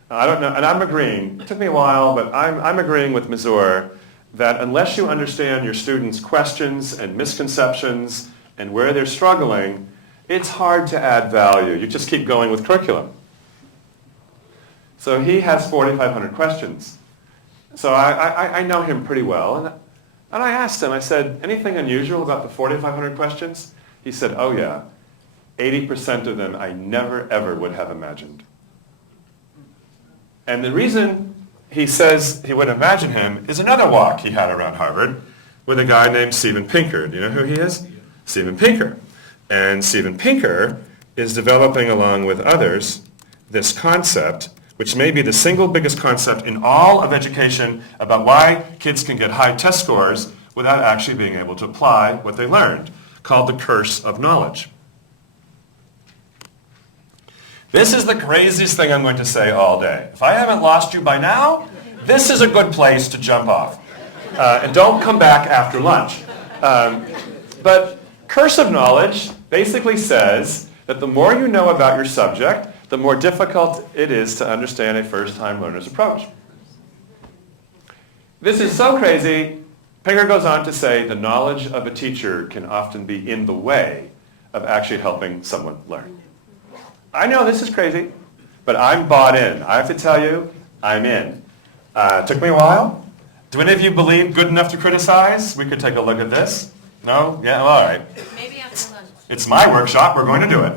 Now, I don't know, and I'm agreeing, it took me a while, but I'm agreeing with Mazur that unless you understand your students' questions and misconceptions and where they're struggling, it's hard to add value. You just keep going with curriculum. So he has 4,500 questions. So I know him pretty well. And I asked him, I said, anything unusual about the 4,500 questions? He said, oh yeah, 80% of them I never ever would have imagined. And the reason he says he would imagine him is another walk he had around Harvard with a guy named Steven Pinker. Do you know who he is? Steven Pinker. And Steven Pinker is developing along with others this concept, which may be the single biggest concept in all of education about why kids can get high test scores without actually being able to apply what they learned, called the curse of knowledge. This is the craziest thing I'm going to say all day. If I haven't lost you by now, this is a good place to jump off. And don't come back after lunch. But curse of knowledge basically says that the more you know about your subject, the more difficult it is to understand a first-time learner's approach. This is so crazy, Pinker goes on to say the knowledge of a teacher can often be in the way of actually helping someone learn. I know this is crazy, but I'm bought in. I have to tell you, I'm in. Took me a while. Do any of you believe good enough to criticize? We could take a look at this. No? Yeah, all right. Maybe after lunch. It's my workshop. We're going to do it.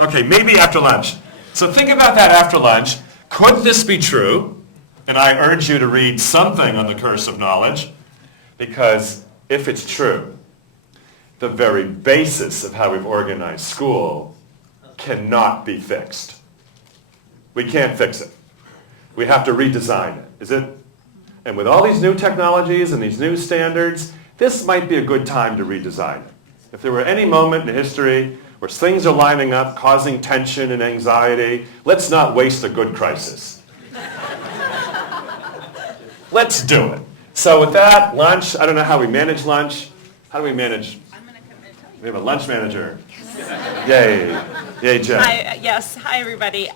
Okay, maybe after lunch. So think about that after lunch. Could this be true? And I urge you to read something on the curse of knowledge, because if it's true, the very basis of how we've organized school cannot be fixed. We can't fix it. We have to redesign it. Is it? And with all these new technologies and these new standards, this might be a good time to redesign it. If there were any moment in history where things are lining up, causing tension and anxiety, let's not waste a good crisis. Let's do it. So with that, lunch, I don't know how we manage lunch. How do we manage? We have a lunch manager. Yay. Yay, Jen. Hi, yes. Hi, everybody.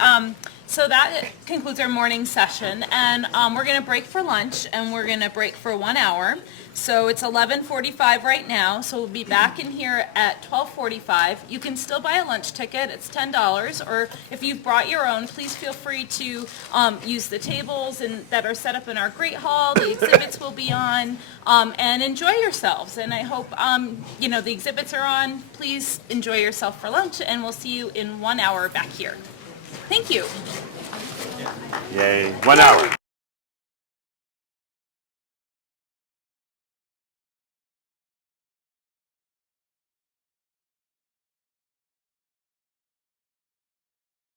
So that concludes our morning session, and we're going to break for lunch, and we're going to break for 1 hour. So it's 11:45 right now, so we'll be back in here at 12:45. You can still buy a lunch ticket. It's $10, or if you've brought your own, please feel free to use the tables that are set up in our great hall. The exhibits will be on, and enjoy yourselves. And I hope, the exhibits are on. Please enjoy yourself for lunch, and we'll see you in 1 hour back here. Thank you. Yay, 1 hour.